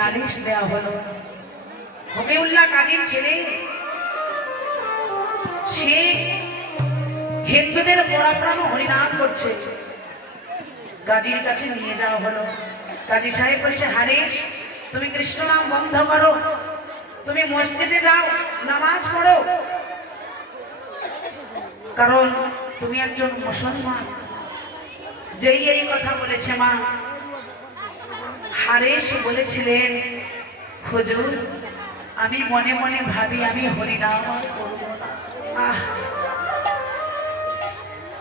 নালিশ দেওয়া হলো। হবিউল্লাহ কাদির ছেলে সে হিন্দুদের পরাপ্রাণ হরিনাম করছে, গাজীর কাছে নিয়ে যাওয়া হলো। গাজী সাহেব বলছে, হারিস তুমি কৃষ্ণ নাম বন্ধ করো, তুমি মসজিদে যাও, নামাজ পড়ো, কারণ তুমি একজন মুসলমান। যেই এই কথা বলেছে মা, হারেস বলেছিলেন, হুজুর আমি মনে মনে ভাবি আমি হরিনাম আর করবো না।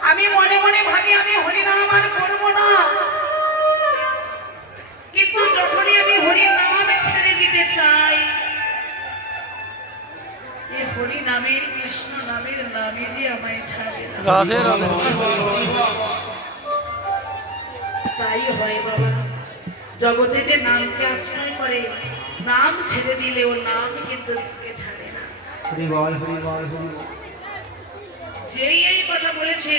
আমি মনে মনে ভাবি আমি হরিনাম আর করবো না, কিন্তু যখনই আমি হরিনাম ছেড়ে দিতে চাই, এই হরি নামের কৃষ্ণ নামের নামে যে আমায় ছাড়ে না। রাধে রাধে। তাই হয় বাবা, জগতে যে নামকে আশ্রয় করে, নাম ছেড়ে দিলে ও নাম কিন্তু তাকে ছাড়ে না। যেই এই কথা বলেছে,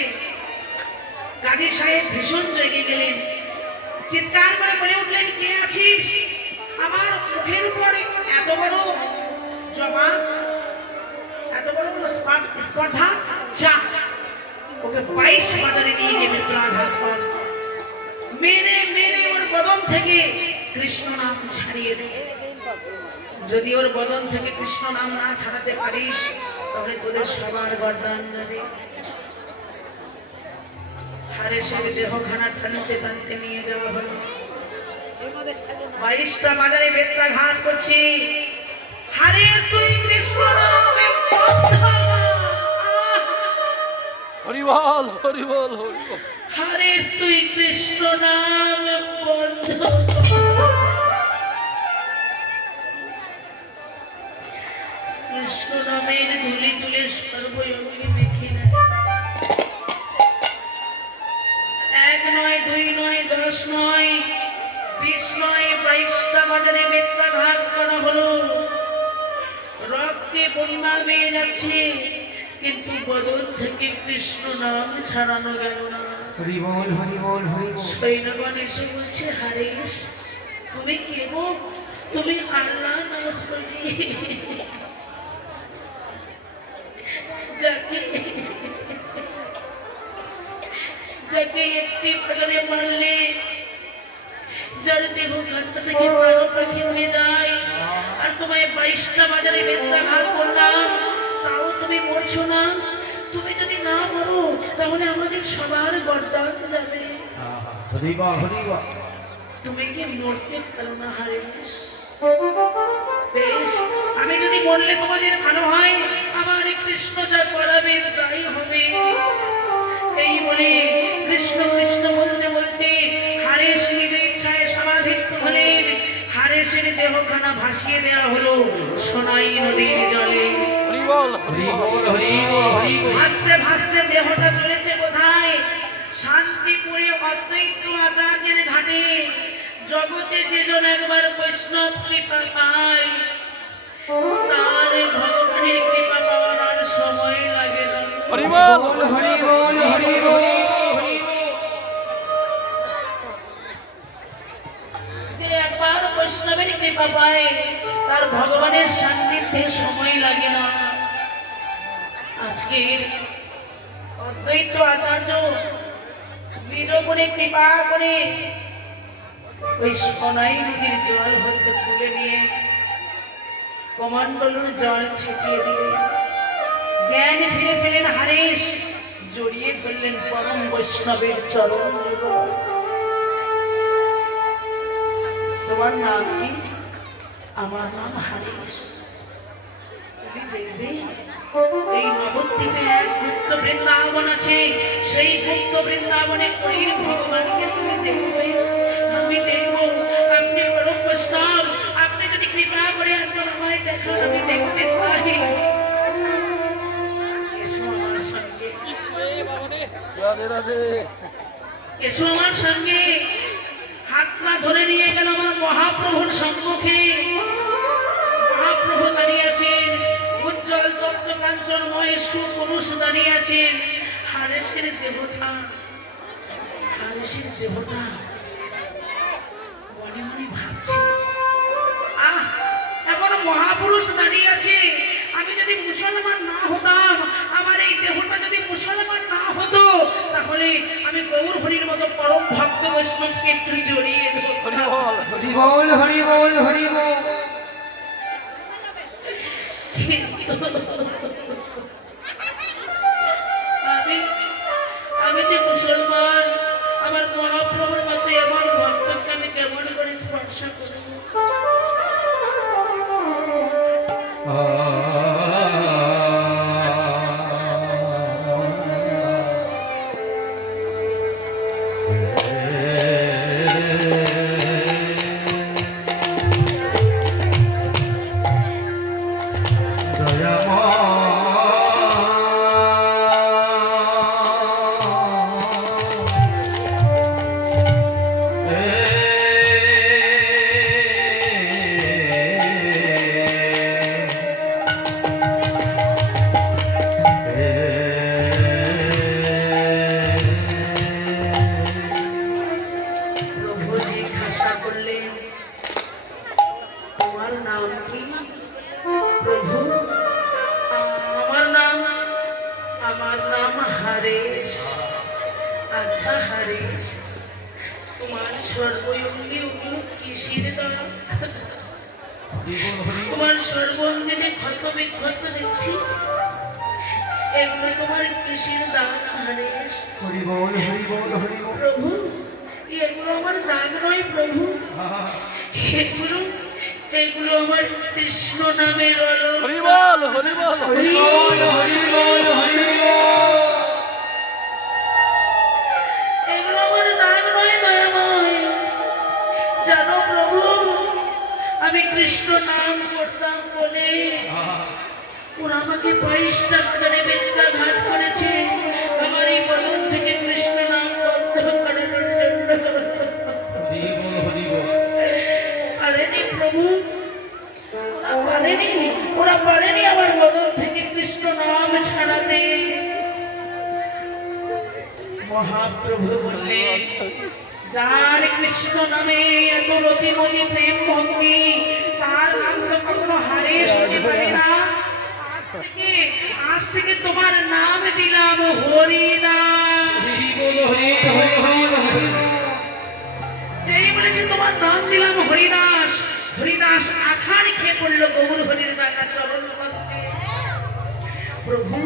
গাজী সাহেব ভীষণ রেগে গেলেন, চিৎকার করে বলে উঠলেন, কে আছিস? আমার মুখের উপর এত বড় জমা, এত বড় স্পর্ধা, যা ওকে 22 বাজারে নিয়ে গিয়ে মিত্রাঘাত কর, মেরে মেরে ওর বদন থেকে কৃষ্ণ নাম ছাড়িয়ে দে। যদি ওর বদন থেকে কৃষ্ণ নাম না ছাড়াতে পারিস, তাহলে তোদের সবার বরদান যাবে। হারেসের দেহখানা টানতে টানতে নিয়ে যাওয়া হলো। 22টা বাজারে বেত্রাঘাত করছি। হারেস তুই কৃষ্ণ নামে বন্ধ, হরি বল হরি বল হরি বল। হারেস তুই কৃষ্ণ নাম বন্ধ। কৃষ্ণ নামের ধুলি তুলে সর্বঙ্গে মেখে নেয়। 1 নয় 2 নয় 10 নয় 20 নয় 22টা বাজারে বেত্রাঘাত করা হলো। রক্তে পরিমা বেয়ে যাচ্ছে, কিন্তু বদল থেকে কৃষ্ণ নাম ছাড়ানো গেল না। হরি বল হরি বল হরি বল। সৈন্যগণ এসে বলছে, হারিস তুমি কে গো? তুমি আল্লাহ না হরি, যাকে একটি বাজারে মারলে, যার দেহ কাছটা থেকে প্রাণ পাখি হয়ে যায়, আর তোমায় 22টা বাজারে বেত্রাঘাত করলাম, তাও তুমি মরছো না। তুমি যদি না মরো, তাহলে আমাদের সবার বরদান যাবে। হরি বল হরি বল। তুমি কি মরতে পারো না হারিস? বেশ, আমি যদি মরলে তোমাদের ভালো হয়, আমার কৃষ্ণ যা করাবে তাই হবে। এই বলে কৃষ্ণ কৃষ্ণ বলতে বলতে হারেস নিজ ইচ্ছায় সমাধিস্থ হলেন। হারেসের দেহখানা ভাসিয়ে দেওয়া হলো সোনাই নদীর জলে। হরি বল হরি বল হরি বল। ভাসতে ভাসতে দেহটা চলেছে কোথায়? শান্তিপুরে অদ্বৈত আচার্যের ঘাটে। জগতে যেজন একবার বৈষ্ণব কৃপা পায়, তার ভগবানের কৃপা পাওয়ার আর সময় লাগে না। হরি বল হরি বল হরি বল। যে একবার বৈষ্ণবের কৃপা পায়, তার ভগবানের সান্নিধ্যে সময় লাগে না। আজকে অদ্বৈত আচার্য নিজ করে কৃপা করে ওই সোনাই নদীর জল হতে তুলে নিয়ে কমণ্ডলুর জল ছিটিয়ে দিলেন। জ্ঞান ফিরে পেলেন হারেস, জড়িয়ে ফেললেন পরম বৈষ্ণবের চরণ। তোমার নাম কি? আমার নাম হারেস। তুমি দেখবে এই নবদ্বীপে এক গুপ্ত বৃন্দাবন আছে, সেই গুপ্ত বৃন্দাবনে হরির ভগবানকে তুমি দেখবে। আমি দেখবো আপনি পরম বৈষ্ণব, আপনি যদি কৃপা করে একবার আমায় দেখান, আমি দেখতে চাই। এসো আমার সঙ্গে, রাধে রাধে। এসো আমার সঙ্গে। হাতটা ধরে নিয়ে গেল আমার মহাপ্রভুর সম্মুখে। মহাপ্রভু দাঁড়িয়ে আছেন, উজ্জ্বল তত্ত্ব কাঞ্চনময় সুপুরুষ দাঁড়িয়ে আছেন। হারেসের দেবতা, হারেসের দেবতা মনে মনে ভাবছে, যদি মুসলমান না হতাম, আমার এই দেহটা যদি মুসলমান না হতো, তাহলে আমি গৌর হরির মতো পরম ভক্ত বৈষ্ণবকে একটু জড়িয়ে হরি ধরতাম। বল হরি বল হরি বল হরি বল আমি আমি যে মুসলমান, আমার মহাপ্রভুর মতো এমন ভক্তকে আমি কেমন করে স্পর্শ করব? প্রভু জিজ্ঞাসা করলেন, তোমার নাম কি? প্রভু, আমার নাম হারেশ। আচ্ছা হারেশ, তোমার সর্বঙ্গে ওগুলো কিসের দাম? তোমার সর্বঙ্গে যে ক্ষত বিক্ষত দেখছি, এগুলো তোমার কিসের দাম হারেশ? হরি বল হরি বল হরি বল প্রভু, এগুলো আমার দাগ নয় প্রভু, এগুলো এগুলো আমার কৃষ্ণ নামের অলঙ্কার। হরি বল হরি বল হরি বল হরি বল হরি বল এগুলো আমার দাগ নয় দয়াময়। জানো প্রভু, আমি কৃষ্ণ নাম করতাম বলে ওরা আমাকে 22টা বাজারে বেত্রাঘাত করেছে, আমার এই বদন থেকে কৃষ্ণ নাম বন্ধ করানোর জন্য। হরি বল হরি বল পারেনি প্রভু, ওরা পারেনি আমার বদন থেকে কৃষ্ণ নাম ছাড়াতে। মহাপ্রভু বললেন, যার কৃষ্ণ নামে এত রতিমতি প্রেম ভক্তি, তার নাম তো কখনো হারেশ হতে পারে না। আজ থেকে তোমার নাম দিলাম হরিনাম। হরি বল হরি হরি হরি হরি যেই বলেছে তোমার নাম দিলাম হরিদাস, হরিদাস আছাড় খেয়ে পড়লো গৌর হরির দানা চরণ পদ্মে। প্রভু,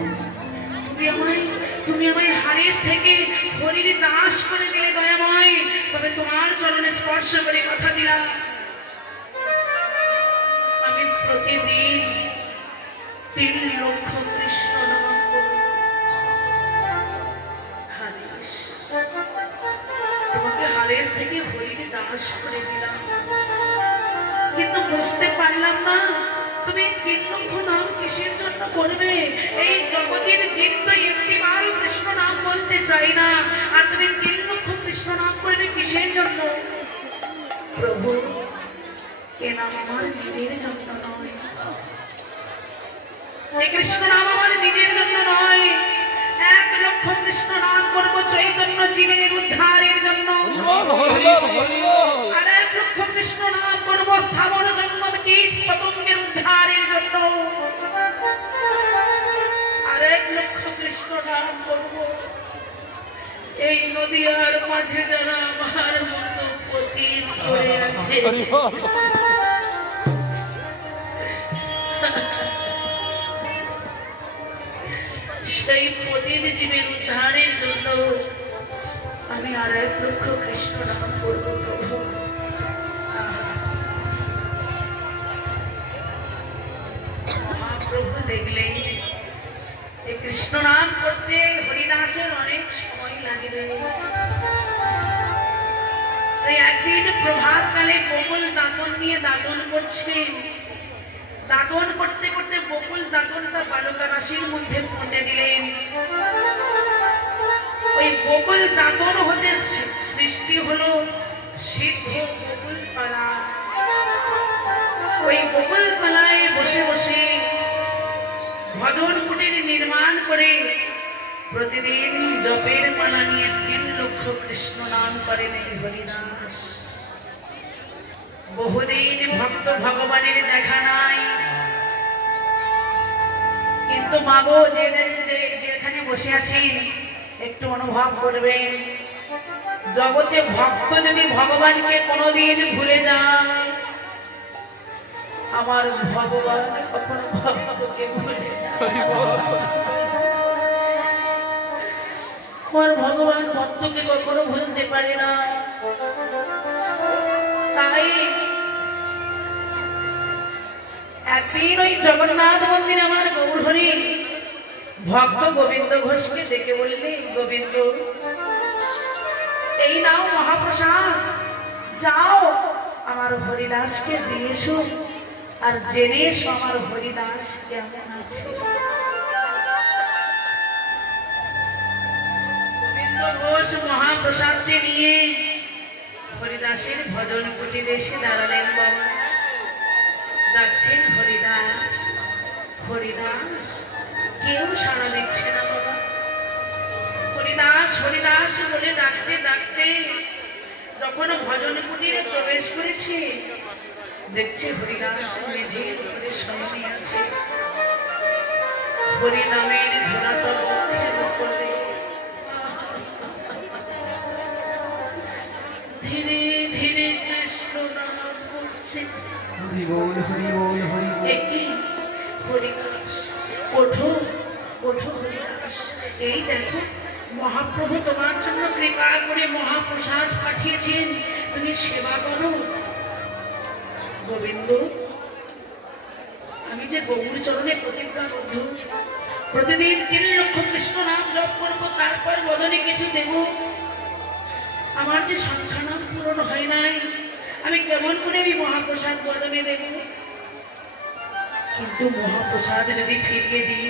তুমি আমায় হারেস থেকে হরির দাস করে দিলে দয়াময়। তবে তোমার চরণে স্পর্শ করে কথা দিলাম, আমি প্রতিদিন 3 লক্ষ কৃষ্ণ নাম করব। হারেস, তোমাকে হারেস থেকে হরির দাস করে দিলাম, কিন্তু বুঝতে পারলাম না তুমি 3 লক্ষ নাম কিসের জন্য করবে? এই জগতের জীব তো একটিবারও কৃষ্ণ নাম বলতে চাই না, আর তুমি 3 লক্ষ কৃষ্ণ নাম করবে কিসের জন্য? প্রভু, এ নাম আমার নিজের জন্য নয়, এই কৃষ্ণ নাম আমার নিজের জন্য নয়। 1 লক্ষ কৃষ্ণ নাম করবো চৈতন্য জীবের উদ্ধারের জন্য। হরি বল হরি বল আর 1 লক্ষ কৃষ্ণ নাম করবো স্থাবর জন্ম কীট পতঙ্গের উদ্ধারের জন্য। আর 1 লক্ষ কৃষ্ণ নাম করবো এই নদীয়ার মাঝে যারা আমার মতো পতিত করে আছে, হরি বল সেই পতিত জীবের উদ্ধারের জন্য আমি আর 1 লক্ষ কৃষ্ণ নাম করবো প্রভু। মহাপ্রভু দেখলেন এই কৃষ্ণ নাম করতে হরিদাসের অনেক সময় লাগবে। তাই একদিন প্রভাত কালে বকুল দাঁতন নিয়ে দাঁতন করছে। দাঁতন করতে করতে বকুল দাঁতনটা বালকা রাশির মধ্যে পুঁতে দিলেন। ওই বকুল দাঁতন হতে সৃষ্টি হলো সিদ্ধ বকুল পালা। ওই বকুল পালায় বসে বসে ভজন কুটির নির্মাণ করে প্রতিদিন জপের মালা নিয়ে 3 লক্ষ কৃষ্ণ নাম করেন এই হরিদাস। বহুদিন ভক্ত ভগবানের দেখা নাই, কিন্তু মাগো যেখানে বসে আছি একটু অনুভব করবেন, জগতে ভক্ত যদি ভগবানকে কোনোদিন ভুলে যায়, আমার ভগবান কখনো ভক্তকে ভুলে যায়। আমার ভগবান ভক্তকে কখনো ভুলতে পারে না। তাই একদিন ওই জগন্নাথ মন্দিরে আমার গৌরহরি ভক্ত গোবিন্দ ঘোষকে ডেকে বললে, গোবিন্দ এই নাও মহাপ্রসাদ, যাও আমার হরিদাসকে দিয়ে এসো আর জেনে এসো আমার হরিদাস কেমন আছে। গোবিন্দ ঘোষ মহাপ্রসাদকে নিয়ে হরিদাসের ভজন কুটিরে এসে দাঁড়ালেন। বাবা ডাকছেন হরিদাস, হরিদাস, কেউ সাড়া দিচ্ছে না বাবা। হরিদাস হরিদাস বলে ডাকতে ডাকতে যখন ভজন কুটিরে প্রবেশ করেছে, দেখছে হরিদাস মেঝের উপরে শয়নে আছে, হরি নামের ঝোলাটা মুখের উপরে। ধীরে ধীরে কৃষ্ণ নাম করছে। হরি বল হরি বল হরি বল। একই হরিদাস, ওঠো ওঠো হরিদাস, এই দেখো মহাপ্রভু তোমার জন্য কৃপা করে মহাপ্রসাদ পাঠিয়েছেন, তুমি সেবা করো। গোবিন্দ, আমি যে গৌর চরণে প্রতিজ্ঞাবদ্ধ, প্রতিদিন 3 লক্ষ কৃষ্ণ নাম জপ করবো, তারপর বদনে কিছু দেব। আমার যে সংখ্যা নাম পূরণ হয় নাই, আমি কেমন করে আমি মহাপ্রসাদ বদনে দেব? কিন্তু মহাপ্রসাদ যদি ফিরিয়ে দিই,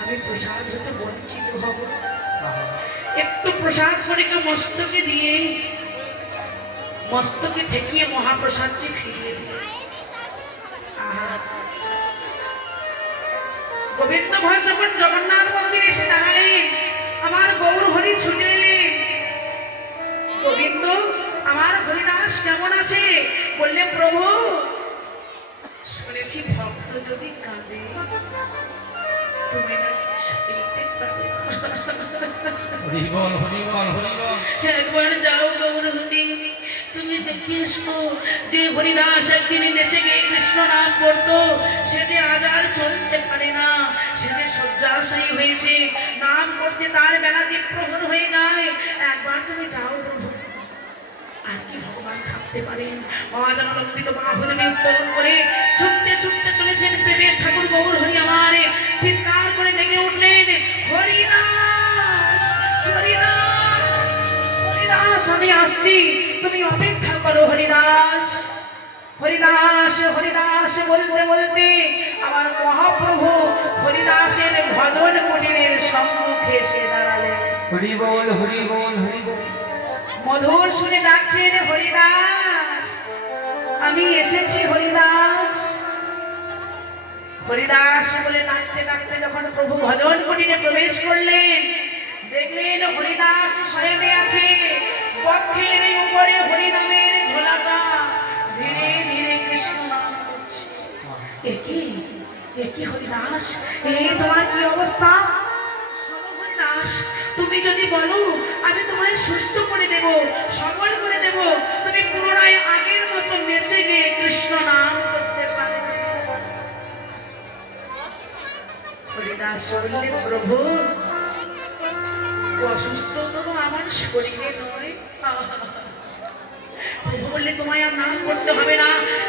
আমি প্রসাদ হতে বঞ্চিত হব। একটু প্রসাদ শরীরকে মস্তকে দিয়ে, মস্তকে ঠেকিয়ে মহাপ্রসাদটি ফিরিয়ে দিই। গোবিন্দ ঘোষ যখন জগন্নাথ মন্দিরে এসে দাঁড়ালেন, আমার গৌর হরি ছুটে এলেন। গোবিন্দ, আমার হরিদাস কেমন আছে? বললে, প্রভু শুনেছি ভক্ত যদি কাঁদে তুমি নাকি সইতে পারবে না। হরি বল হরি বল হরি বল। একবার যাও গৌর হরি, তুমি দেখে এসো যে হরিদাস একদিন নেচে গিয়ে কৃষ্ণ নাম করতো, সে যে আজ আর চলতে পারে না, সে যে শয্যাশায়ী হয়েছে, নাম করতে তার বেলাতে প্রহর হয়ে যায়। একবার তুমি যাও প্রভু। আর কি ভগবান থাকতে পারেন? অজানলম্বিত বাহুদেবী উত্তোলন করে ছুটতে ছুটতে চলেছেন প্রেমের ঠাকুর গৌর হরি আমার, চিৎকার করে ডেকে উঠলেন, হরিদাস হরিদাস হরিদাস, আমি আসছি, তুমি অপেক্ষা করো হরিদাস। হরিদাস হরিদাস বলতে বলতে আমার মহাপ্রভু হরিদাসের ভজন কুটিরের সম্মুখে এসে দাঁড়ালেন। হরি বল হরি বল হরি বল। মধুর শুনে ডাকছেন, হরিদাস আমি এসেছি হরিদাস। হরিদাস বলে ডাকতে ডাকতে যখন প্রভু ভজন কুটিরে প্রবেশ করলেন, দেখলেন হরিদাস শয়নে আছে, বক্ষের উপরে হরিনামের ঝোলাটা ধীরে ধীরে কৃষ্ণ নাম করছে। একই একই হরিদাস, এই তোমার কি অবস্থা? হরিদাস, তুমি যদি বলো আমি তোমায় সুস্থ করে দেব, সবল করে দেব, তুমি পুনরায় আগের মতো নেচে গিয়ে কৃষ্ণ নাম করতে পারবে। হরিদাস বললে, প্রভু অসুস্থ তো আমার শরীরে নয়। প্রভু বললে, তোমায় আর নাম করতে হবে না,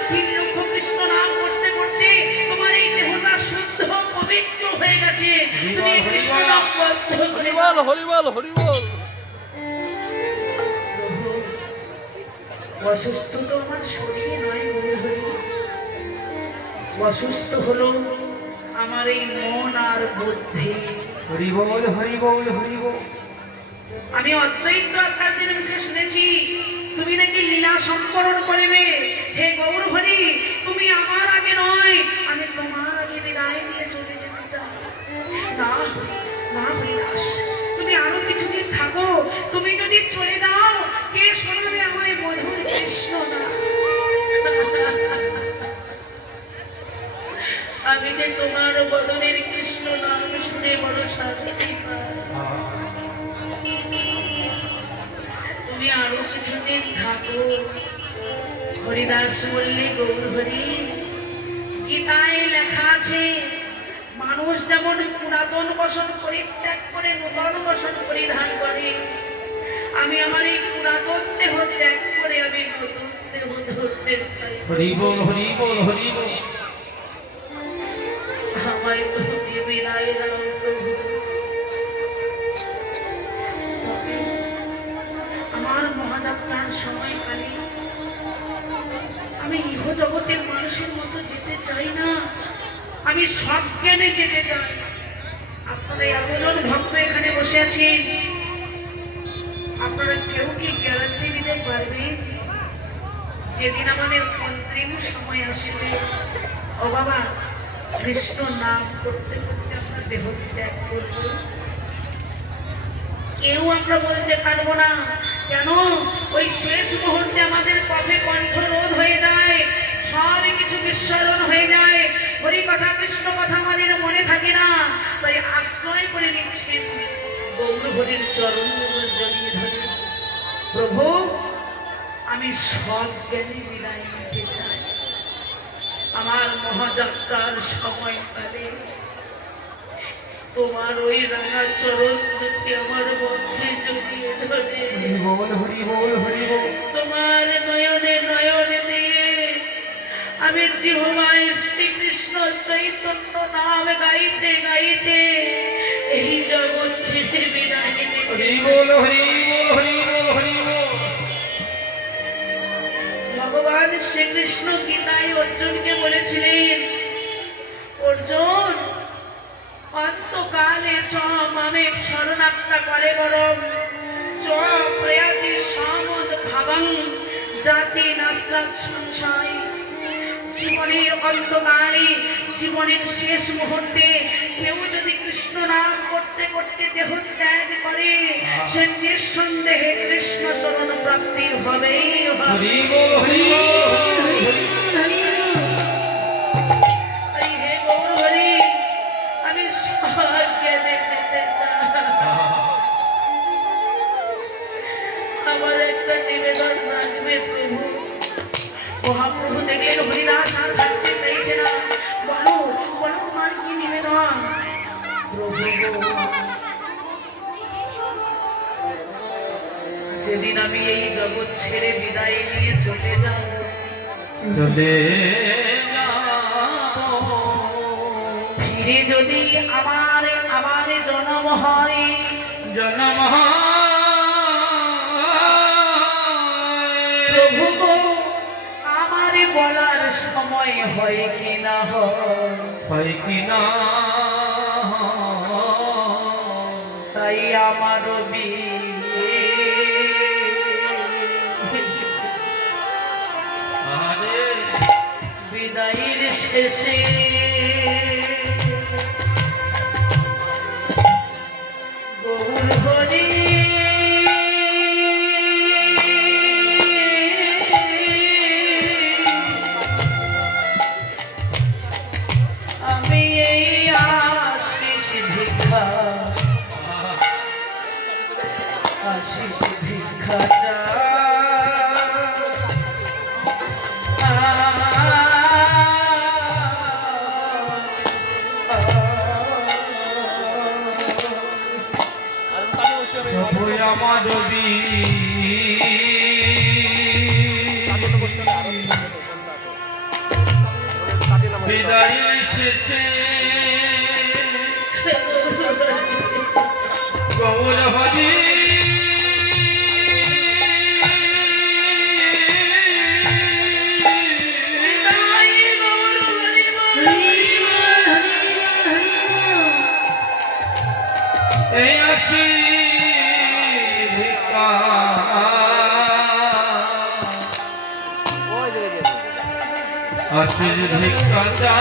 3 লক্ষ কৃষ্ণ নাম করতে করতে তোমার এই দেহটা শুদ্ধ পবিত্র হয়ে গেছে, তুমি কৃষ্ণ নাম করতে হরি বল হরি বল হরি বল। অসুস্থ তো আমার শরীরে নয়, অসুস্থ হলো আমার এই মন আর বুদ্ধি। হরি বল হরি বল হরি বল। আমি অদ্বৈত আচার্যের মুখে শুনেছি তুমি নাকি লীলা সংকরণ করবে। হে গৌর হরি, তুমি আমার আগে নয়, আমি তোমার আগে বিদায় নিয়ে চলে যেতে চাই। না না হরিদাস, তুমি আরো কিছুদিন থাকো, তুমি যদি চলে যাও কে শোনাবে আমায় মধুর কৃষ্ণ না? আমি যে তোমার বদনের কৃষ্ণ কৃষ্ণ নাম শুনে বড় শান্তি পায়। তুমি আরো কিছুদিন থাকো। হরিদাস বললে গৌর হরি, গীতায় লেখা আছে মানুষ যেমন পুরাতন বসন পরিত্যাগ করে নূতন বসন পরিধান করে, আমি আমার এই পুরাতন দেহ ত্যাগ করে আমি নতুন দেহ ধরতে চাই। হরি বল হরি বল হরি বল। আমায় তুমি বিদায় দাও প্রভু। আমার মহাযাত্রার সময়কালে আমি ইহ জগতের মানুষের মতো যেতে চাই না, আমি সব জ্ঞানে যেতে চাই। আপনারা এতজন ভক্ত এখানে বসে আছেন, আপনারা কেউ কি গ্যারান্টি দিতে পারবেন যেদিন আমাদের অন্তিম সময় আসবে, ও বাবা কৃষ্ণ নাম করতে করতে আমরা দেহ ত্যাগ করব? কেউ আমরা বলতে পারবো না। কেন? ওই শেষ মুহূর্তে আমাদের পথে কণ্ঠরোধ হয়ে যায়, সব কিছু বিস্মরণ হয়ে যায়, হরি কথা কৃষ্ণ কথা আমাদের মনে থাকে না। তাই আশ্রয় করে নিচ্ছেন গৌর হরির চরণ জড়িয়ে ধরে, প্রভু আমি সব জ্ঞানে বিদায় নিতে চাই। আমার মহাযাত্রার সময়কালে তোমার ওই রাঙা চরণ দুটি আমার মধ্যে জড়িয়ে ধরে হরি বল হরি বল হরি বল। তোমার নয়নে নয়নে দিয়ে আমি জিহ্বায় শ্রীকৃষ্ণ চৈতন্য নাম গাইতে গাইতে এই জগৎ ছেড়ে বিদায় নিতে। হরি বল হরি বল হরি বল হরি বল। ভগবান শ্রীকৃষ্ণ গীতায় অর্জুনকে বলেছিলেন, অর্জুন অন্তকালে চ মামে শরণাত্মা করে বরং চ প্রয়াতি সমুদ ভাবং জাতি নাস্তাৎ সংশয়। জীবনের অন্তকালে, জীবনের শেষ মুহূর্তে কেউ যদি কৃষ্ণ নাম করতে করতে দেহ ত্যাগ করে, সে নিঃসন্দেহে কৃষ্ণ চরণ প্রাপ্তি হবেই হবে। হরি বল হরি বল হরি বল। এই হে গৌর হরি, আমি সৌভাগ্যে দেখতে চাই। আমার একটা নিবেদন রাখবে প্রভু। মহাপ্রভু দেখলেন হরিদাস আর থাকতে চাইছে না, বলো বলো তোমার কি নিবেদন? প্রভু যেদিন আমি এই জগৎ ছেড়ে বিদায় নিয়ে চলে যাব, চলে ফিরে যদি আমার আবার জন্ম হয়, জনম প্রভু গো আমার বলার সময় হয় কি না হয় কি না। তাই আমার আরে বিদায়ের শেষে গৌর হরি আমি এই আশিস ভিক্ষা চাই। প্রভু আমার বিদায় শেষে গৌর হরি এই আসি ভিক্ষা আসির ভিক্ষা চা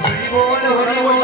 হরি বল হরি বল।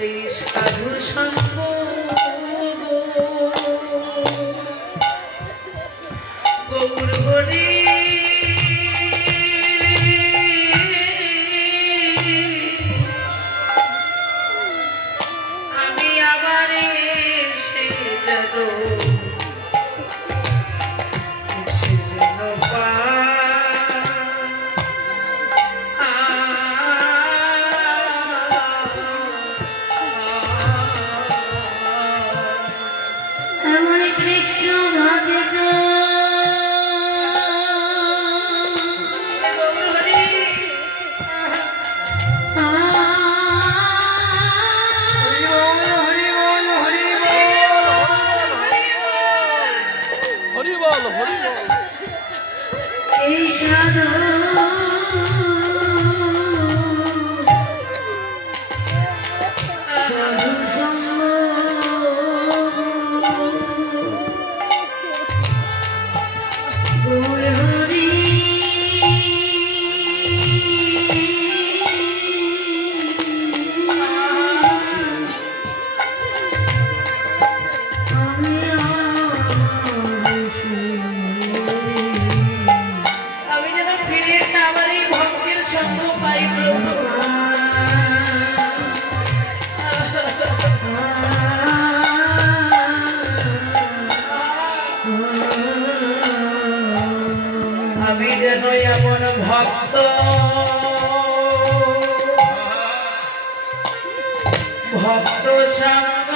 এই সাধু সঙ্গ গৌর হরি আমি আবার এসে যেন এমন কৃষ্ণ ভক্ত হরি বল হরি বল এই সাধু সাধু সঙ্গ গৌর হরি আমি আমি যেন ফিরে এসে আবার এই ভক্তের সঙ্গ পাই প্রভু আমি যেন এমন ভক্ত ভক্ত সঙ্গ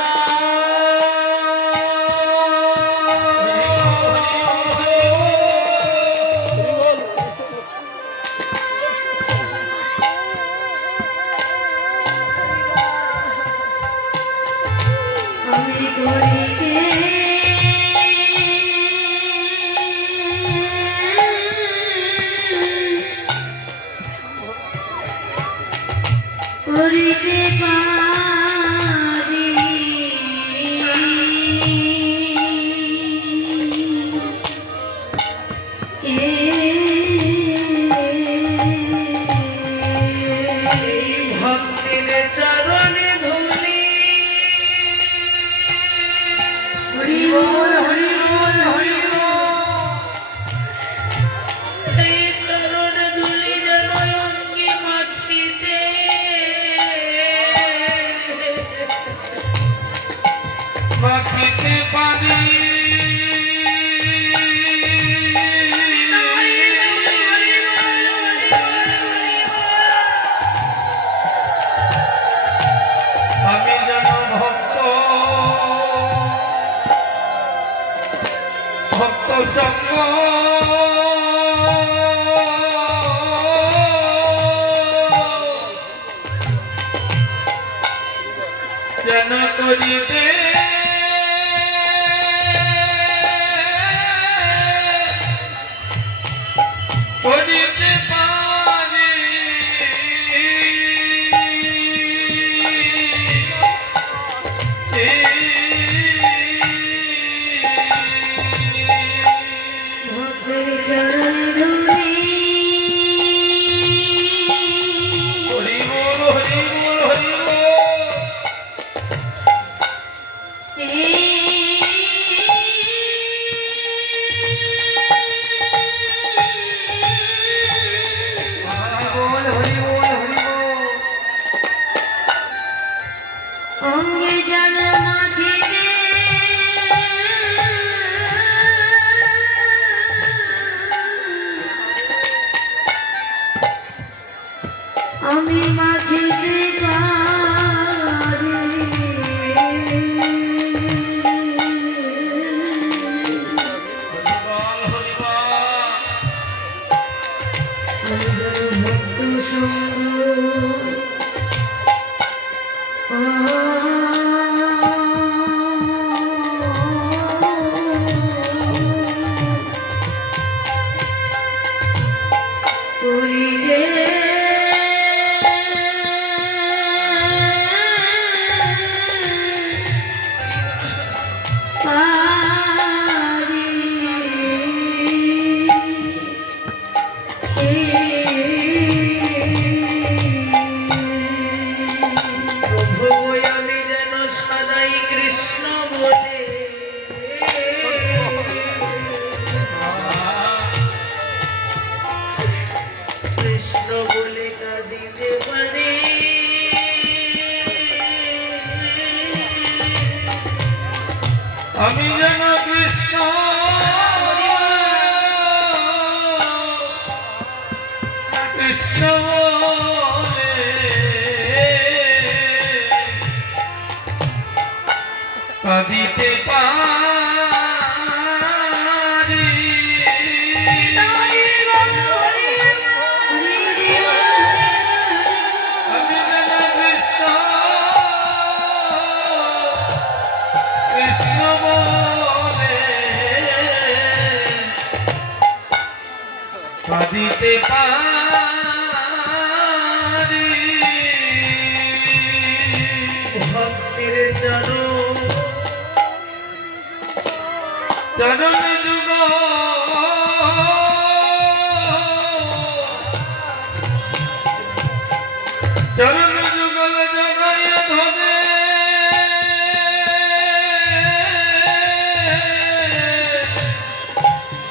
আমি করিতে করিতে পারি এই ভক্তির চরণে ধুলি হরি বল হরি বল হরি এই চরণ ধুলি যেন অঙ্গে মাটিতে মাখিতে পারি আমি যেন ভক্ত ভক্ত সঙ্গ যেন করিতে করিতে পারি ভক্তের চরণ ধুলি হরি বল হরি বল হরি বল অঙ্গে যেন মাখিতে আমি মাখিতে পারি আমি যেন ভক্ত সঙ্গ করিতে প্রভু আমি যেন কৃষ্ণ কৃষ্ণ বলে কাঁদিতে পারি আমি যেন কৃষ্ণ কৃষ্ণ বলে কাঁদিতে পারি ভক্তের চরণ চরণ যুগ চরণ যুগল জগায় ধরে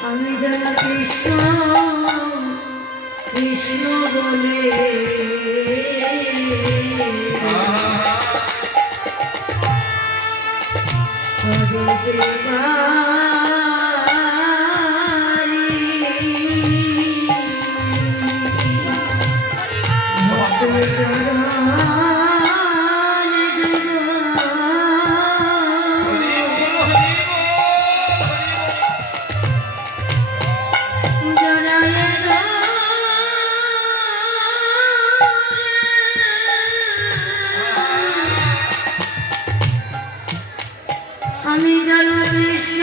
আমি যেন কৃষ্ণ কৃষ্ণ বলে কাঁদিতে পারি। ভক্তের চরণ যুগ হরি বল হরি বল জড়ায় আমি যেন কৃষ্ণ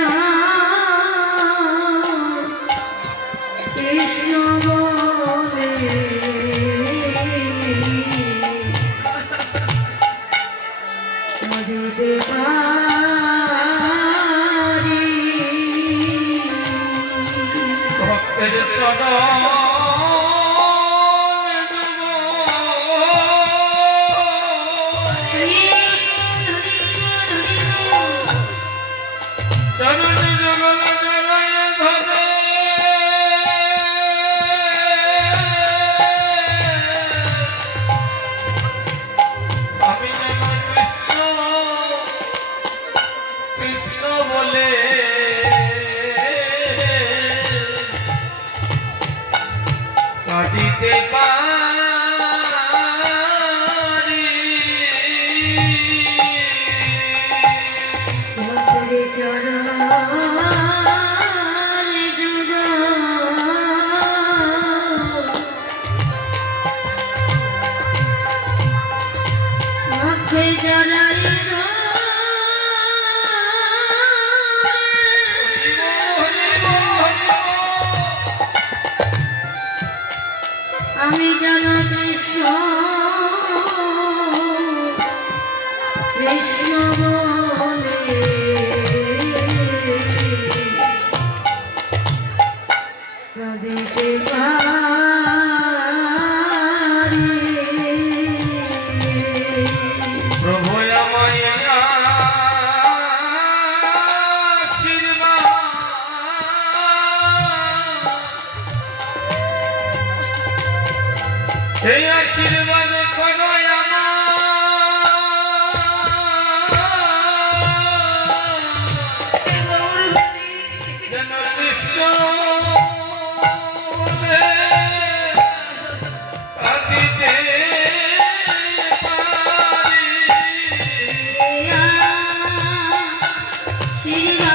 কৃষ্ণ বলে কাঁদিতে পারি। ভক্তের চরণ যুগ চরণ যুগল জগায় ধরে আমি যেন কৃষ্ণ কৃষ্ণ বলে কাঁদিতে পারি ভক্তের চরণ যুগ মুখে জড়াই আমি যেন কৃষ্ণ কৃষ্ণ বলে কাঁদিতে পারি। প্রভু আমায় আশীর্বাদ সেই আশীর্বাদ করো যেন কৃষ্ণ বলে কাঁদিতে পারি আশীর্বাদ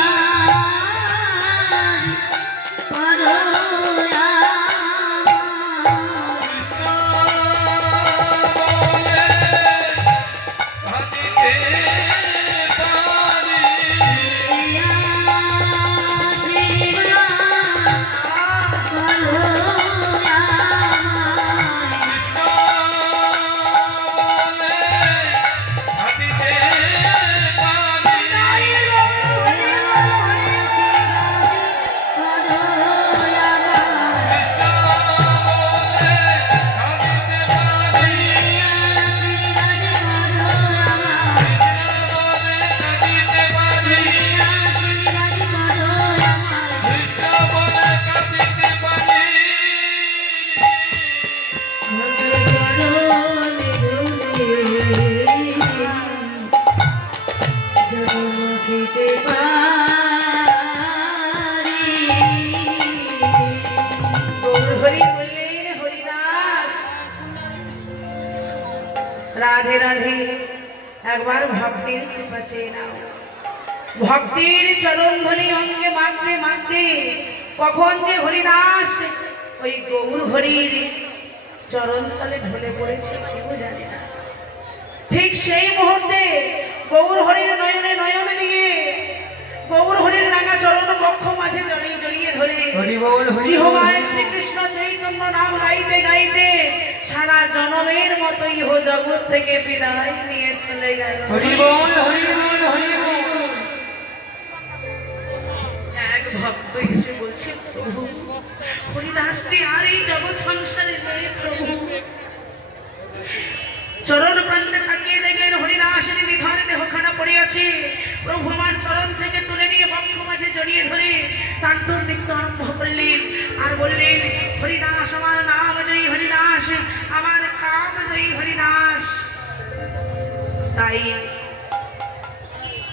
করো কৃষ্ণ একবার ভক্তির কৃপা চেয়ে নাও। ভক্তির চরণ ধরি অঙ্গে মাখতে মাখতে কখন যে হরিদাস ওই গৌর হরির চরণ তলে ঢলে পড়েছে কেউ জানে না। ঠিক সেই মুহূর্তে গৌর হরির নয়নে নয়নে নিয়ে গৌর হরির রাঙা চরণ বক্ষ মাঝে জড়িয়ে জড়িয়ে ধরে হরি বল হরি বল জিহ্বায় শ্রীকৃষ্ণ চৈতন্য নাম গাইতে গাইতে সারা জনমের মতো ইহ জগৎ থেকে বিদায় নিয়ে চলে গেল। হরি বল হরি বল হরি বল। এক ভক্ত এসে বলছে, প্রভু হরিদাসটি আর এই জগৎ সংসারে নেই প্রভু। চরণ প্রান্তে তাকিয়ে দেখলেন হরিদাসের নিধনে দেহখানা পড়ে আছে। প্রভু আমার চরণ থেকে তুলে নিয়ে বক্ষ মাঝে জড়িয়ে ধরে তাণ্ডব নৃত্য আরম্ভ করলেন আর বললেন, হরিদাস আমার নাম জয়ী হরিদাস, আমার কাম জয়ী হরিদাস। তাই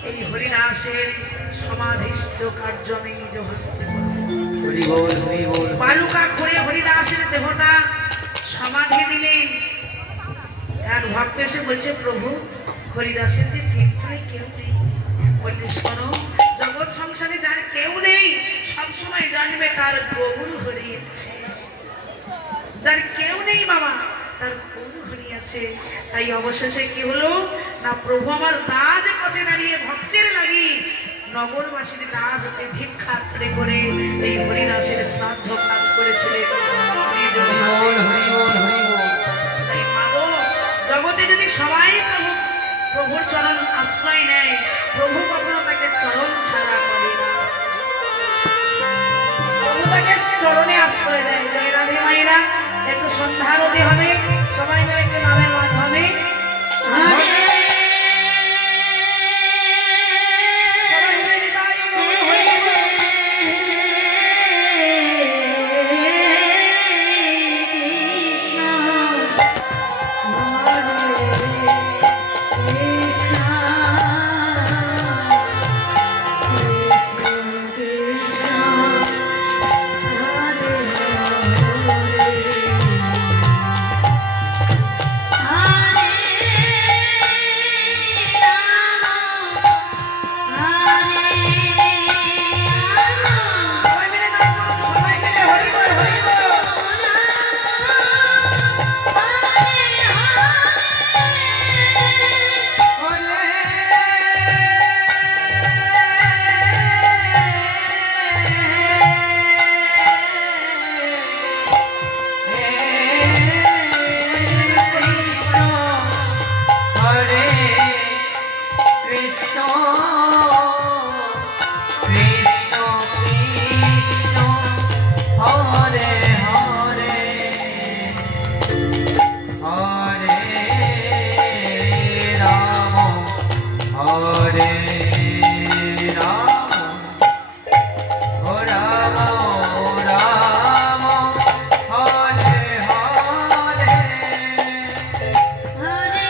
এই হরিদাসের সমাধিস্থ কার্য আমি নিজ হস্তে করব। হরি বল হরি বল। বালুকা খুঁড়ে হরিদাসের দেহটা সমাধি দিলেন। এক ভক্ত এসে বলছে, প্রভু হরিদাসের যে ঠিক নাই কেউ নেই। বললে, শোনো, জগৎ সংসারে যার কেউ নেই সবসময় জানবে তার গৌর হরিয়েছে। যার কেউ নেই বাবা, তার গৌর হরিয়েছে। তাই অবশেষে কি হলো না, প্রভু আমার রাজ পথে দাঁড়িয়ে ভক্তের লাগি নগরবাসীর রাজ হতে ভিক্ষা করে করে এই হরিদাসের শ্রাদ্ধ কাজ করেছিলেন। হরি বল হরি বল হরি বল। তাই মাগো, জগতে যদি সবাই প্রভুর চরণ আশ্রয় নেয়, প্রভু কখনো তাকে চরণ ছাড়া করে না। প্রভু তাকে চরণে আশ্রয় দেয়। জয় রাধে মায়েরা, একটু সন্ধ্যা আরতি হবে, সবাই মিলে একটু নামের মাধ্যমে সবাই মিলে নিতাই গৌর হরি বল। সবাই মিলে নাম করুন, সবাই মিলে হরি বল হরি বল। হরে কৃষ্ণ কৃষ্ণ কৃষ্ণ হরে হরে হরে রাম হরে রাম রাম রাম হরে হরে হরে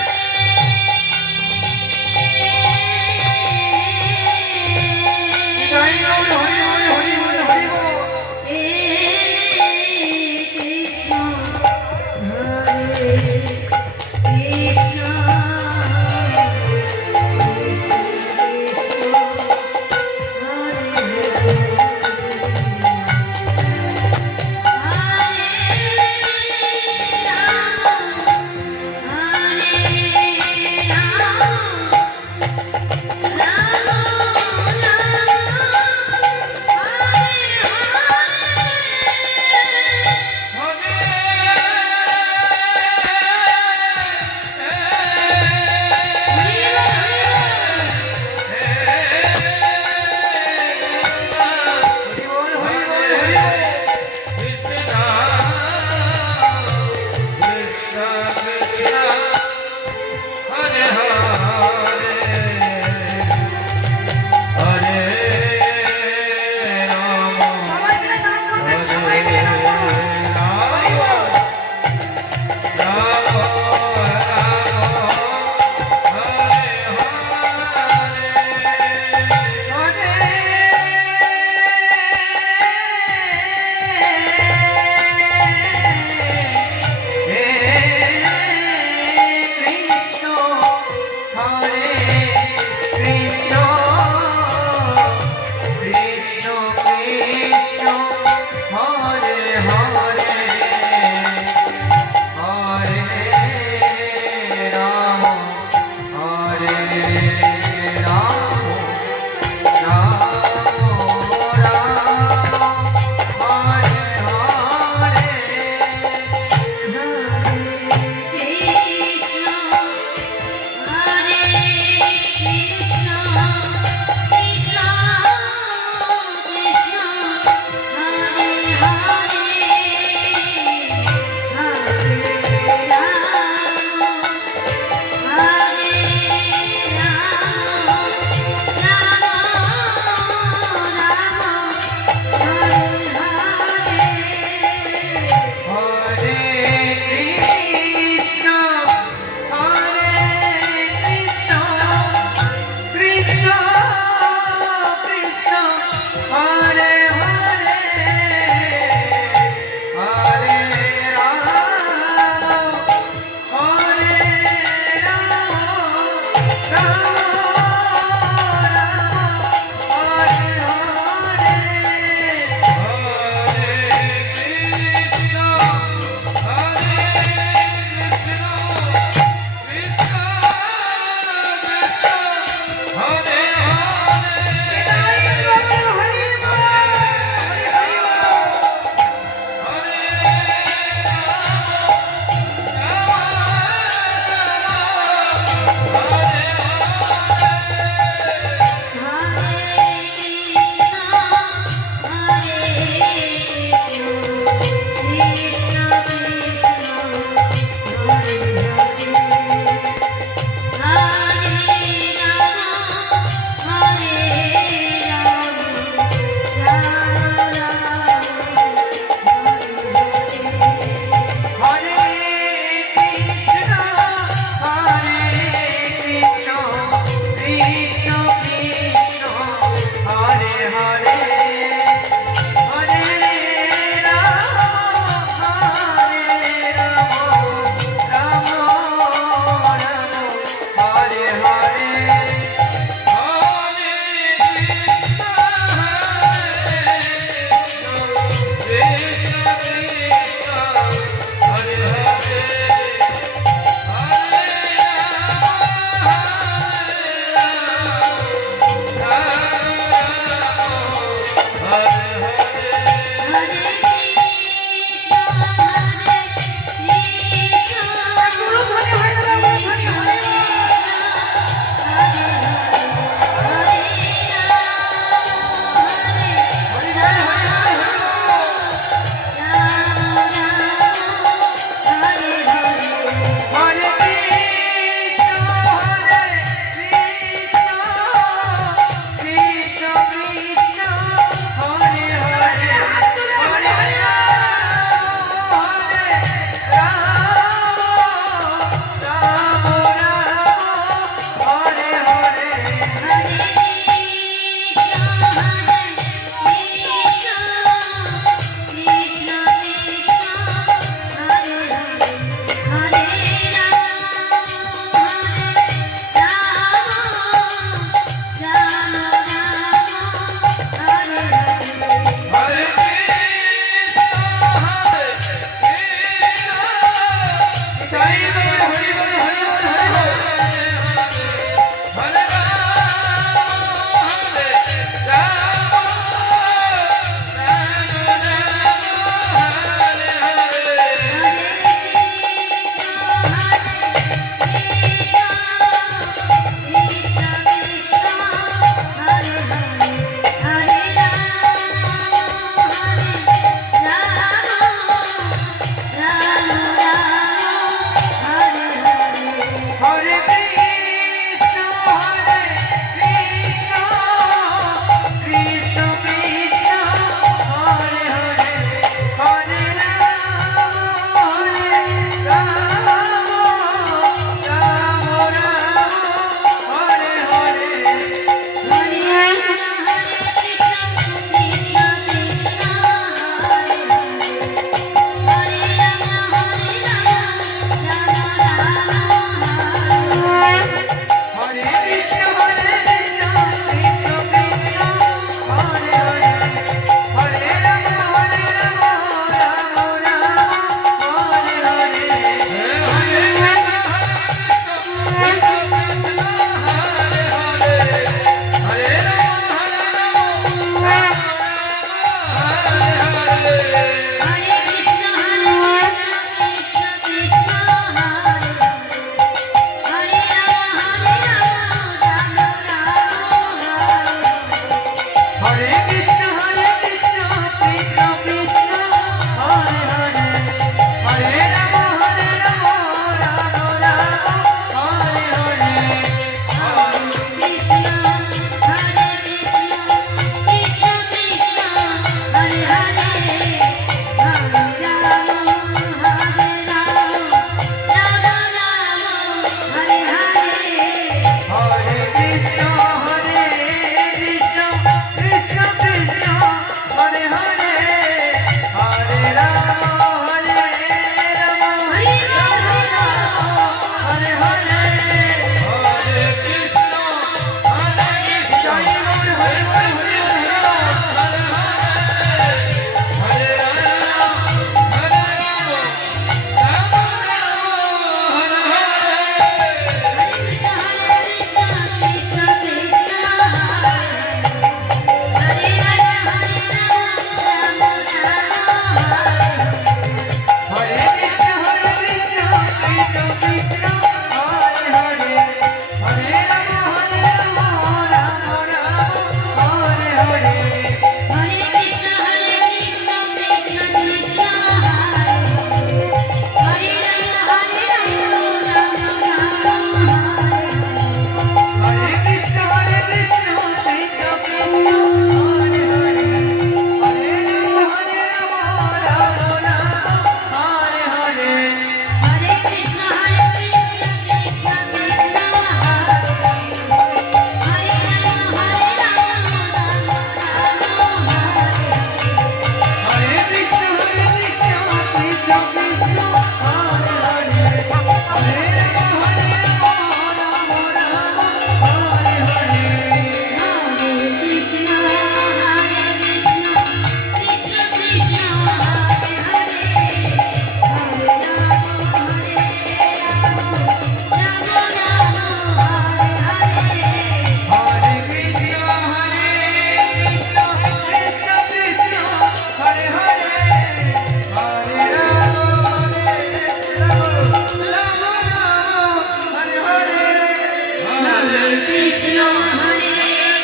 হরে কৃষ্ণ হরে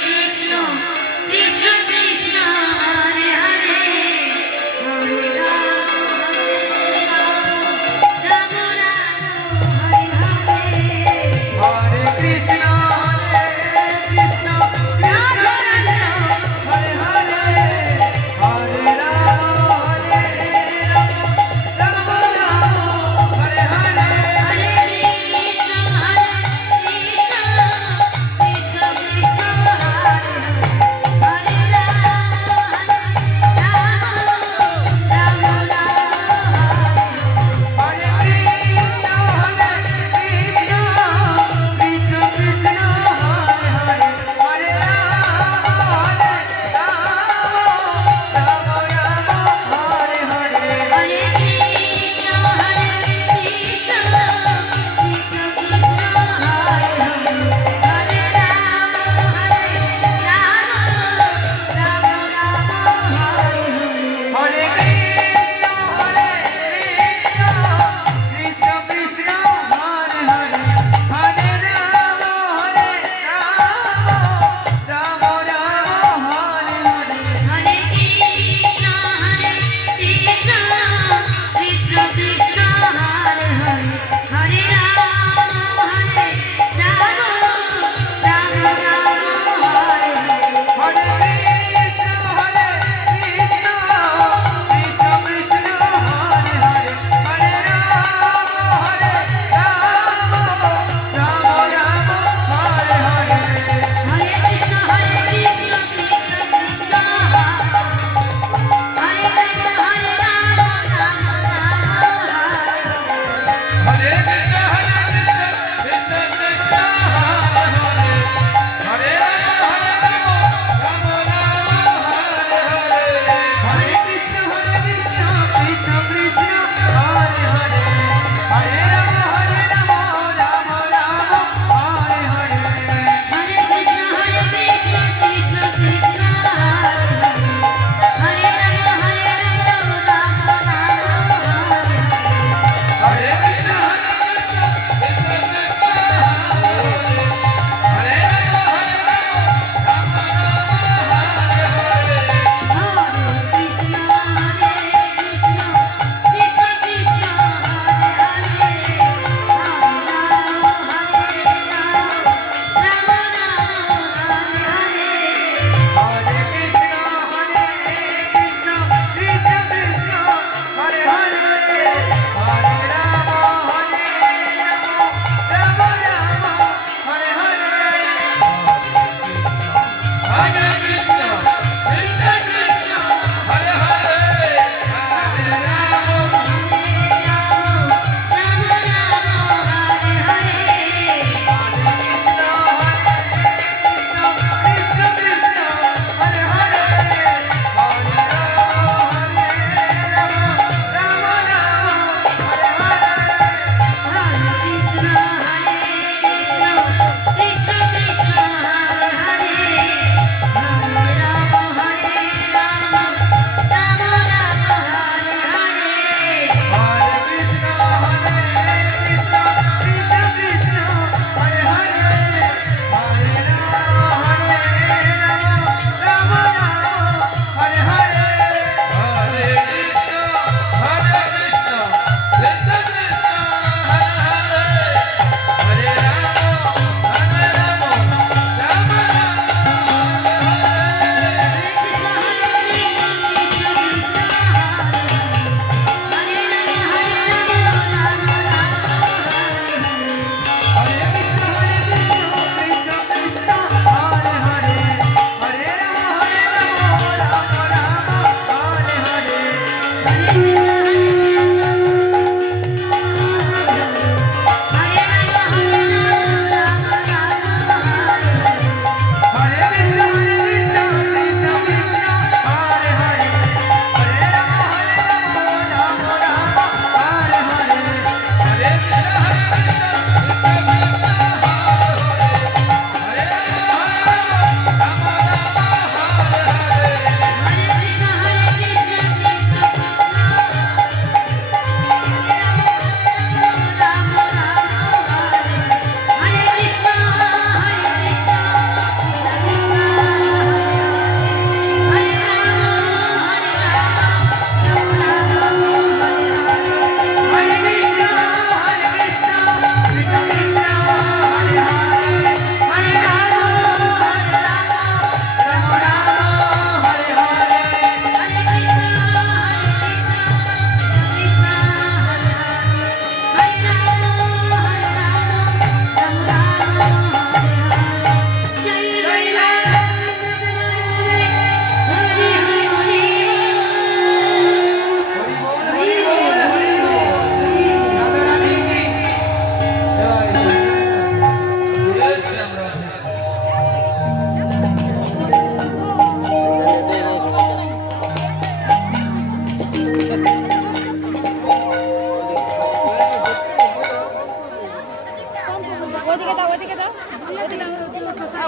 কৃষ্ণ কৃষ্ণ কৃষ্ণ হরে হরে হরে রাম রাম রাম হরে হরে হরে কৃষ্ণ রাধা রাধা হরে হরে হরে রাম রাম রাম হরে হরে হরে কৃষ্ণ কৃষ্ণ কৃষ্ণ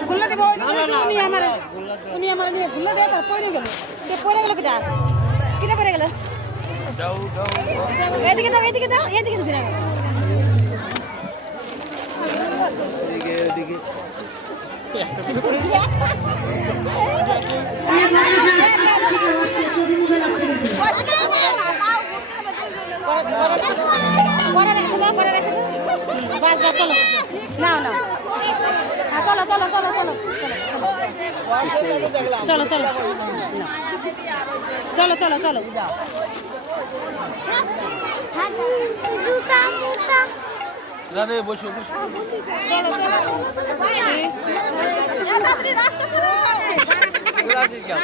গুল্লা দিব উনি আমার নিয়ে গুল্লা দিয়ে তার পড়ে গেল কিটা কিটা পড়ে গেল যাও যাও এদিকে দাও দিন পরে রেখে দাও বাস চলো না চলো চলো চলো চলো চলো চলো চলো চলো চলো রাধে বসো বসো চলো চলো রাস্তা করো রাধে কেন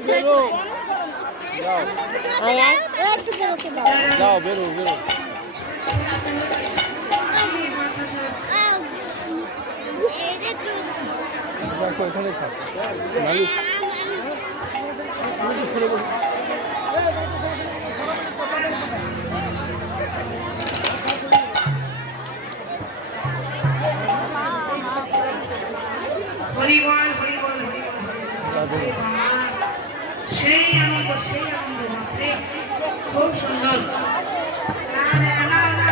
বেরো যাও বেরো বেরো ওখানে থাক মালিক হরিবল হরিবল রাধে সেই আনন্দ বাপরে খুব সুন্দর না, না, না, না।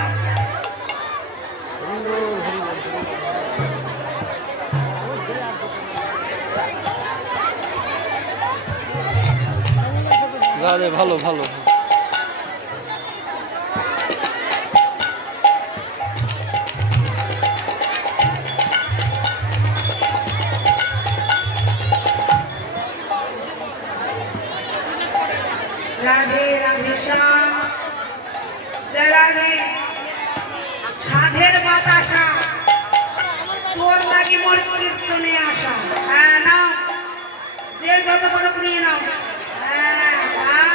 রাধে ভালো ভালো রাধে রাধে শ্যাম জয় রাধে সাধের বাতাসা তোর লাগি মোর কীর্তনে আসা হ্যাঁ নাও তেল যত বড় নিয়ে নাও হ্যাঁ হ্যাঁ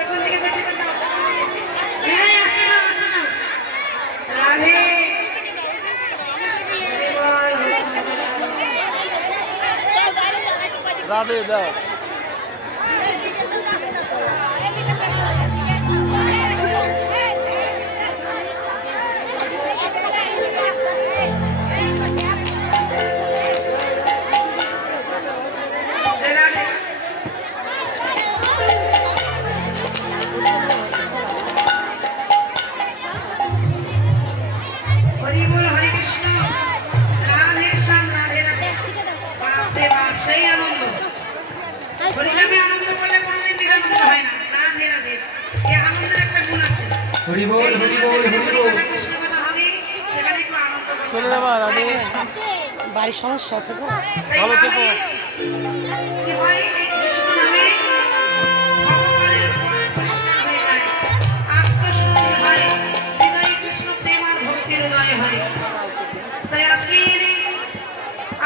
এখন থেকে বেশি করে নাও হ্যাঁ আসতে নাও রাধে রাধে দাও হরিবল হরে কৃষ্ণ রাধে শ্যাম রাধে রাধে বাপরে বাপ সেই আনন্দ হরিনামে আনন্দ করলে কোনোদিন নিরানন্দ হয় না রাধে রাধে এই আনন্দের একটা গুণ আছে হরিবল হরিবল হরিবল কথা কৃষ্ণ কথা হবে সেখানে একটু আনন্দ করতে চলে যাবা রাধে বাড়ির সমস্যা আছে গো ভালো থেকো কি হয় এই কৃষ্ণ নামে ভগবানের পরিষ্কার হয়ে যায় আত্মশুদ্ধি হয় হৃদয়ে কৃষ্ণ প্রেম আর ভক্তির উদয় হয় তাই আজকে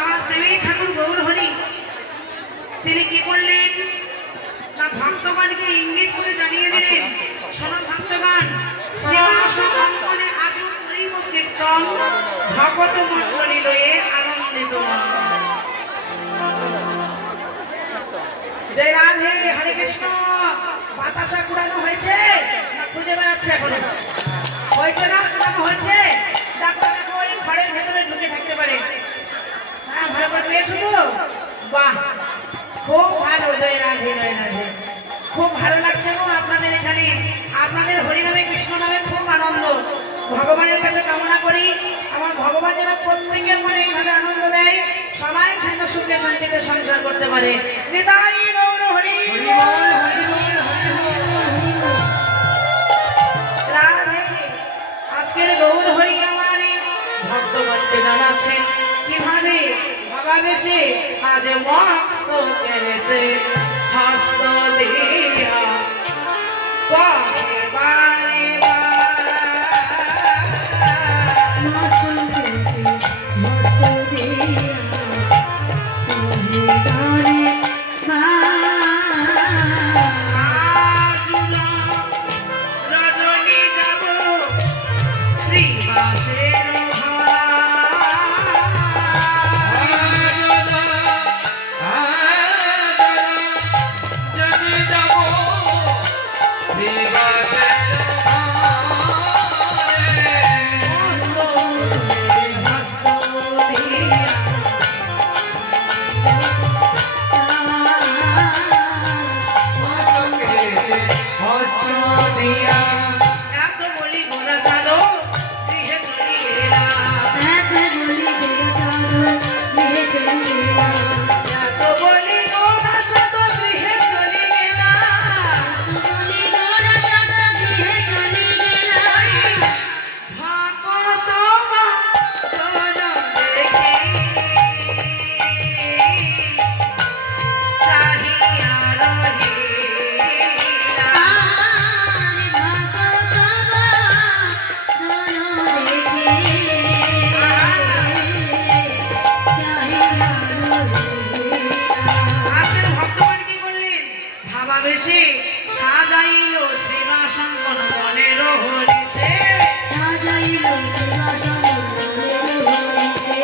আমার প্রেমিক ঠাকুর গৌর হরি তিনি কি করলেন না ভক্তগণকে ইঙ্গিত করে জানিয়ে দিলেন শোনো ভক্তগণ শ্রীনিবাস অঙ্গনে আজও প্রেম কীর্তন ভগত মন্ডলী লয়ে আনন্দিত মন। জয় রাধে হরে কৃষ্ণ বাতাসা কুড়ানো হয়েছে না খুঁজে বেড়াচ্ছে এখন হয়েছে না কুড়ানো হয়েছে ডাক্তার ওই ঘরের ভেতরে ঢুকে থাকতে পারে হ্যাঁ ভালো করে পেয়েছো তো বাহ খুব ভালো জয় রাধে খুব ভালো লাগছে গো আপনাদের এখানে আপনাদের হরিনামে কৃষ্ণ নামে খুব আনন্দ ভগবানের কাছে কামনা করি আমার ভগবান যেন প্রত্যেকের মনে এইভাবে আনন্দ দেয় সবাই যেন সুখে শান্তিতে সংসার করতে পারে নিতাই গৌর হরি রাধে আজকের গৌর হরি আমার ভক্তগণকে জানাচ্ছেন কিভাবে ভাবাবেশে আজ মস্ত কেড়েতে হস্ত দিয়া পায়ে পায়ে রজনী যাব শ্রীবাসের ভাবাবেশে সাজাইল সেবা সঙ্গন মনের হরিষে সাজাইলো সেবা সঙ্গনের হরিষে।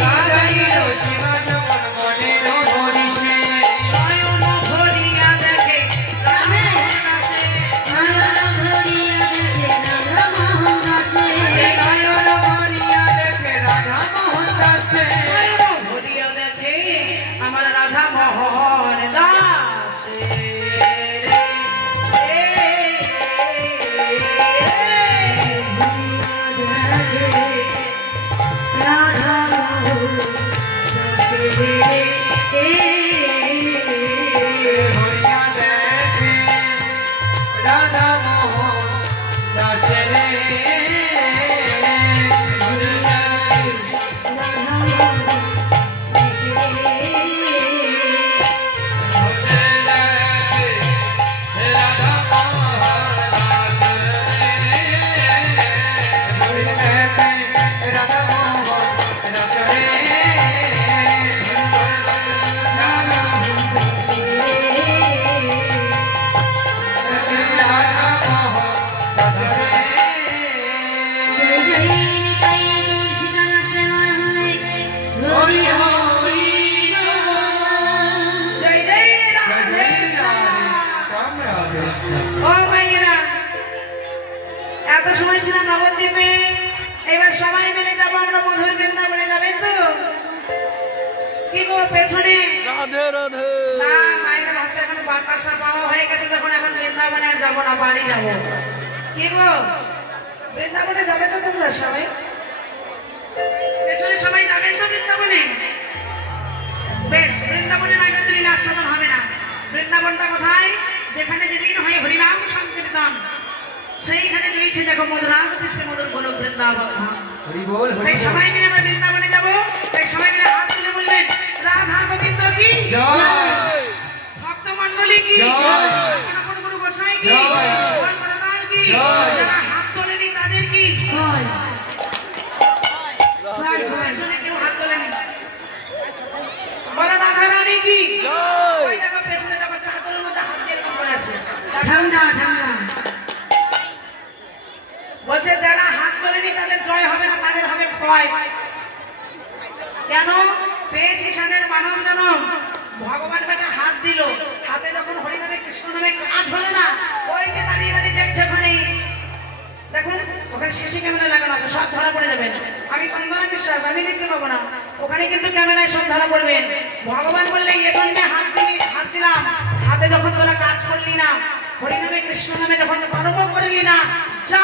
সাজাইলো সেবা সঙ্গন মনের হরিষে। নয়ন ভরিয়া দেখে রাধামোহন দাসে নয়ন ভরিয়া দেখে রাধামোহন দাসে। নয়ন ভরিয়া দেখে রাধা মোহন দাসে। নয়ন ভরিয়া দেখে আমার রাধা মোহন দাসে ভরিয়া দেখে রাধা মোহন দাসে। জয় জয় রাধেশ্যাম। ও ভাইয়েরা, এত সময় ছিলাম নবদ্বীপে, এবার সবাই মিলে যাবো আমরা মধুর বৃন্দাবনে। যাবেন তো? কি গো পেছনে? রাধে রাধে না, মায়ের বাচ্চা এখন বাতাসা পাওয়া হয়ে গেছে, যখন এখন বৃন্দাবনে আর যাবো না, বাড়ি যাবো। কি গো বৃন্দাবনে যাবে তো তোমরা সবাই? পেছনে সবাই যাবেন তো বৃন্দাবনে? বেশ, বৃন্দাবনে নাইবে তুমি আস্বাদন হবে না। বৃন্দাবনটা কোথায়? যেখানে যেদিন হয় হরিনাম সংকীর্তন, সেইখানে রয়েছে দেখো মধুরাগ কৃষ্ণ মধুর গোলক বৃন্দাবন। হরি বল হরি তাই বল। সবাই মিলে আমরা বৃন্দাবনে যাবো। তাই সবাই মিলে হাত তুলে বলবেন রাধা গোবিন্দ কি জয়। ভক্ত মণ্ডলী কি জয়। গণপতি গুরু গোসাই কি জয়। গণপতিলাল কি জয়। যারা হাত তোলেনি তাদের কি রাধে পেছনে কেউ হাত তোলেনি বলো রাধা রানী কি জয়। ওই দেখো পেছনে দেখো চাদরের মধ্যে হাত দিয়ে এরকম করে আছে। ঠান্ডা ঠান্ডা বলছে যারা হাত তোলেনি তাদের জয় হবে না, তাদের হবে ক্ষয়। কেন? পেয়েছি সাদের মানব জনম, ভগবান বেটা হাত দিল, হাতে যখন হরিনামে কৃষ্ণ নামে কাজ হলো না, ওই যে দাঁড়িয়ে দাঁড়িয়ে দেখছে ওখানে, দেখুন ওখানে সিসি ক্যামেরা লাগানো আছে, সব ধরা পড়ে যাবেন। আমি চন্দনা বিশ্বাস, আমি দেখতে পাবো না, ওখানে কিন্তু ক্যামেরায় সব ধরা পড়বেন। ভগবান বললে এগন্ডে হাত দিলাম, হাতে যখন তোরা কাজ করলি না, হরিনামে কৃষ্ণ নামে যখন কর্ম করলি না, যা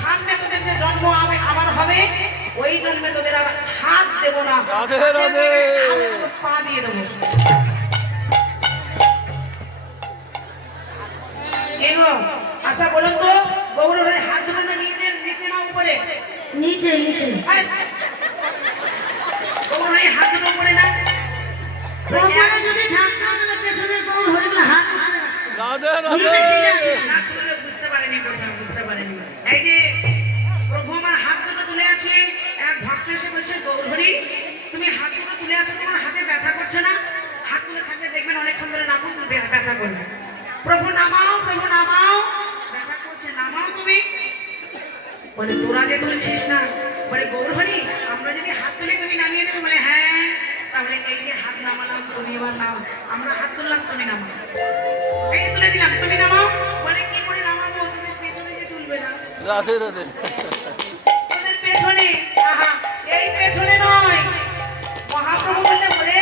সামনে তোদের যে জন্ম আমার হবে, ওই জন্মে তোদের আর হাত দেবো না, রাধে রাধে। পা দিয়ে দেবো। কে গো? আচ্ছা বলুন তো, গৌরবের হাত ধরে না নিচে না উপরে? নিচে নিচে গৌরবের হাত ধরে উপরে না? ওখানে যদি ধাক্কা মেলে পেছনে সব হয়ে গেলে হাত ধরে রাখতে। রাধে নিচে ঠিক আছে। রাধে না তুলে বুঝতে পারেনি কথা, বুঝতে পারেনি। এই যে প্রভু আমার হাত দুটো তুলে আছে, এক ভক্ত এসে বলছে গৌরহরি তুমি হাত দুটো তুলে আছো, তোমার হাতে ব্যথা করছে না? হাত তুলে থাকলে দেখবেন অনেকক্ষণ ধরে রাখুন, ব্যথা করবে। প্রভু নামাও, প্রভু নামাও, ব্যথা করছে, নামাও তুমি। বলে তোরা যে তুলছিস না, বলে গৌরহরি আমরা যদি হাত তুলে তুমি নামিয়ে দেবে? বলে হ্যাঁ। তাহলে এই যে হাত নামালাম, তুমি এবার নাও, আমরা হাত তুললাম, তুমি নামাও। এই যে তুলে দিলাম, তুমি নামাও। বলে কি করে নামাবো? তুমি পেছনে যে তুলবে না, রাধে রাধে ওদের পেছনে। আহা, এই পেছনে নয়। মহাপ্রভু বললে বলে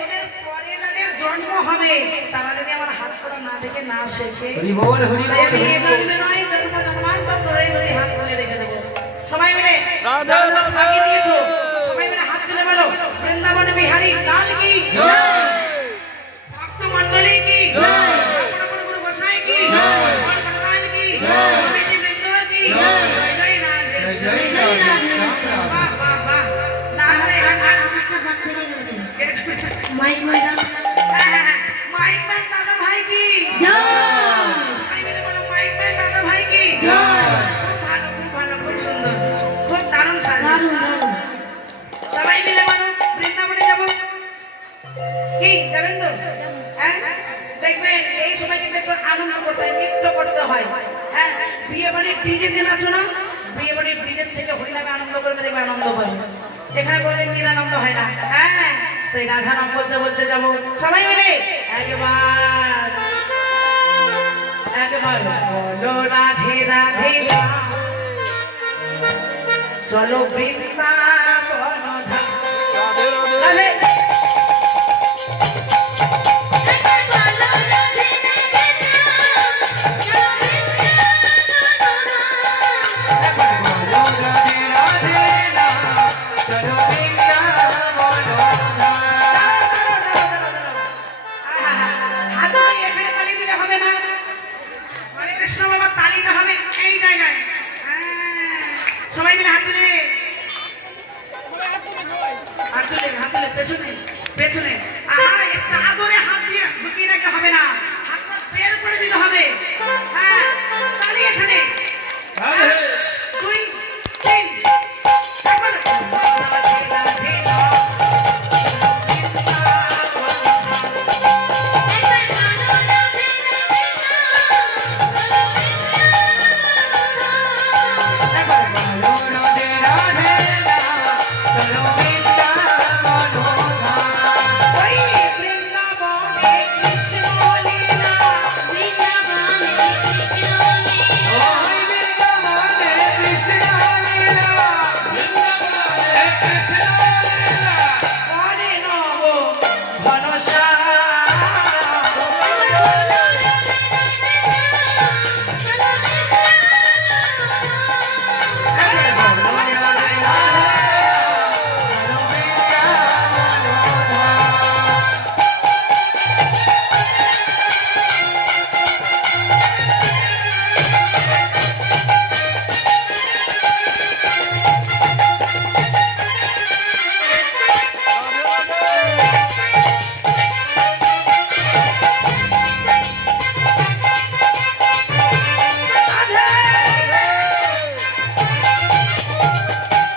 ওদের পরে যাদের জন্ম হবে, তারা যদি আমার হাত করা না দেখে না শেখে, হরি বল হরি তাই বল আমি হরি এই বল। জন্মে নয়, জন্ম জন্মান্তর ধরে ধরে হাত তুলে রেখে দেবো। সবাই মিলে রাধে যারা রাধে। ভাগিয়ে দিয়েছো, সবাই মিলে হাত তুলে বলো বৃন্দাবন বিহারী লাল কি ভক্ত মণ্ডলী কি গণপতি গুরু গোসাই কি গণপতিলাল কি কমিটি বৃন্দ কি জয় জয় রাধেশ্যাম। জয় জয় রাধেশ্যাম। বাহ, বাহ, বাহ। না হলে আমাকে হাত ধরে গেলে মাইক মাইক মাইক ম্যান দাদা ভাই কি জয় সবাই মিলে বলো মাইক ম্যান দাদা ভাই কি জয়। খুব ভালো, খুব ভালো, খুব সুন্দর, খুব দারুণ সাজ। দারুণ দারুণ সবাই মিলে বলো বৃন্দাবনে যাবো কি? যাবেন তো? হ্যাঁ, দেখবেন এই সময় কিন্তু একটু আনন্দ করতে হয়, নৃত্য করতে হয়। হ্যাঁ, বিয়ে বাড়ির ডিজে দিন আছো না, বিয়ে বাড়ির ডিজের থেকে হরিনামে আনন্দ করবে, দেখবে আনন্দ হয়। এখানে কোনোদিন নিরানন্দ হয় না। হ্যাঁ, তো এই রাধা নাম বলতে বলতে যাবো সবাই মিলে একবার একবার বলো রাধে রাধে রাম। চলো বৃন্দাবন ধাম। রাধে রাধে রাধে। হাততালি এখানে তালি দিলে হবে না, হরে কৃষ্ণ বাবা তালিটা হবে এই জায়গায়। সবাই মিলে হাত তুলে, হাত তুলে, হাত তুলে, পেছনে পেছনে। এই চাদরে হাত দিয়ে ঢুকিয়ে রাখলে হবে না, হাতটা বের করে দিতে হবে। হ্যাঁ, তালি এখানে। রাধে। 2 3 একবার রাধে রাধে রাম। ওই বৃন্দাবনে কৃষ্ণ লীলা। করে নব ঘনশ্যাম।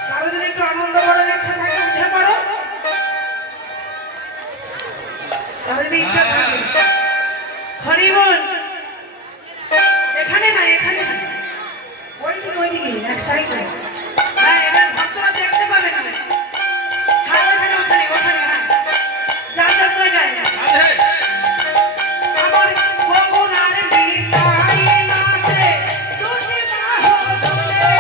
কারো যদি একটু আনন্দ করার ইচ্ছা থাকে উঠে পড়ো। কারো যদি ইচ্ছা থাকে হরি বল। এখানে না, এখানে না, ওইদিকে এক সাইডে। হ্যাঁ, এবার ভক্তরা দেখতে পাবে না। হ্যাঁ, ওখানে ওখানে ওখানে। হ্যাঁ, যার যার জায়গায়। আমার বগুড়ার বিদায় নাচে দুটি বাহু তুলে।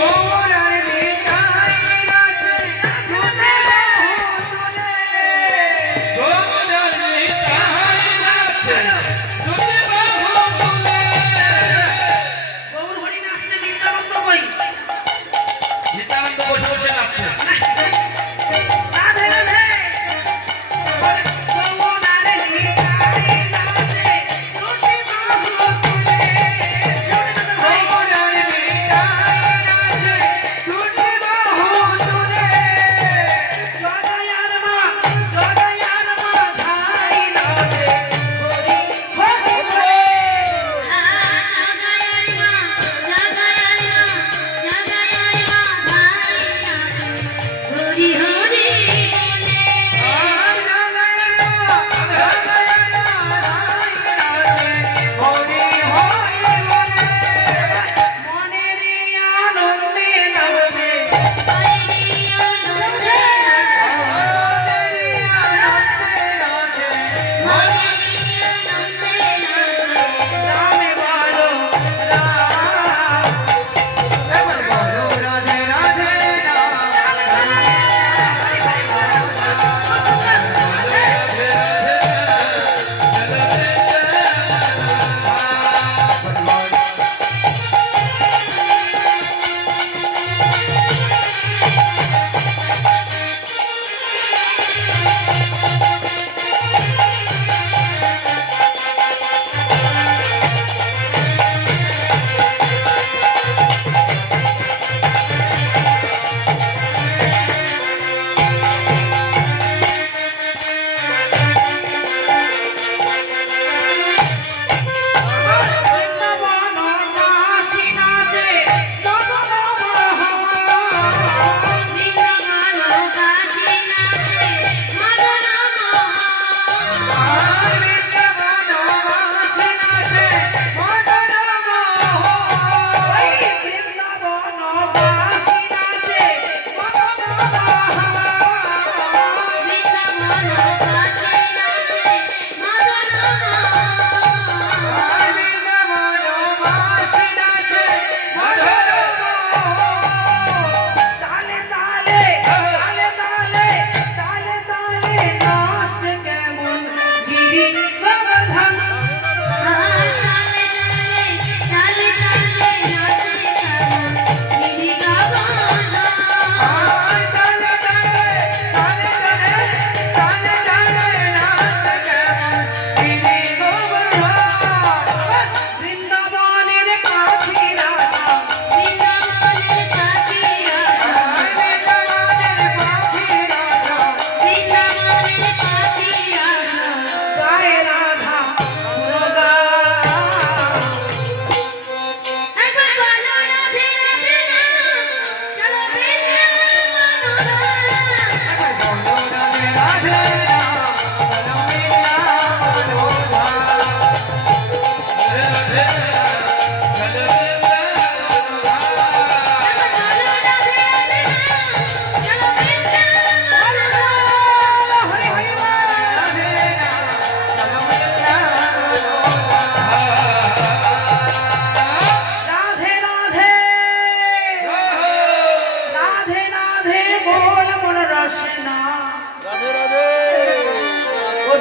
বগুড়ার বিদায় নাচে দুটি বাহু তুলে।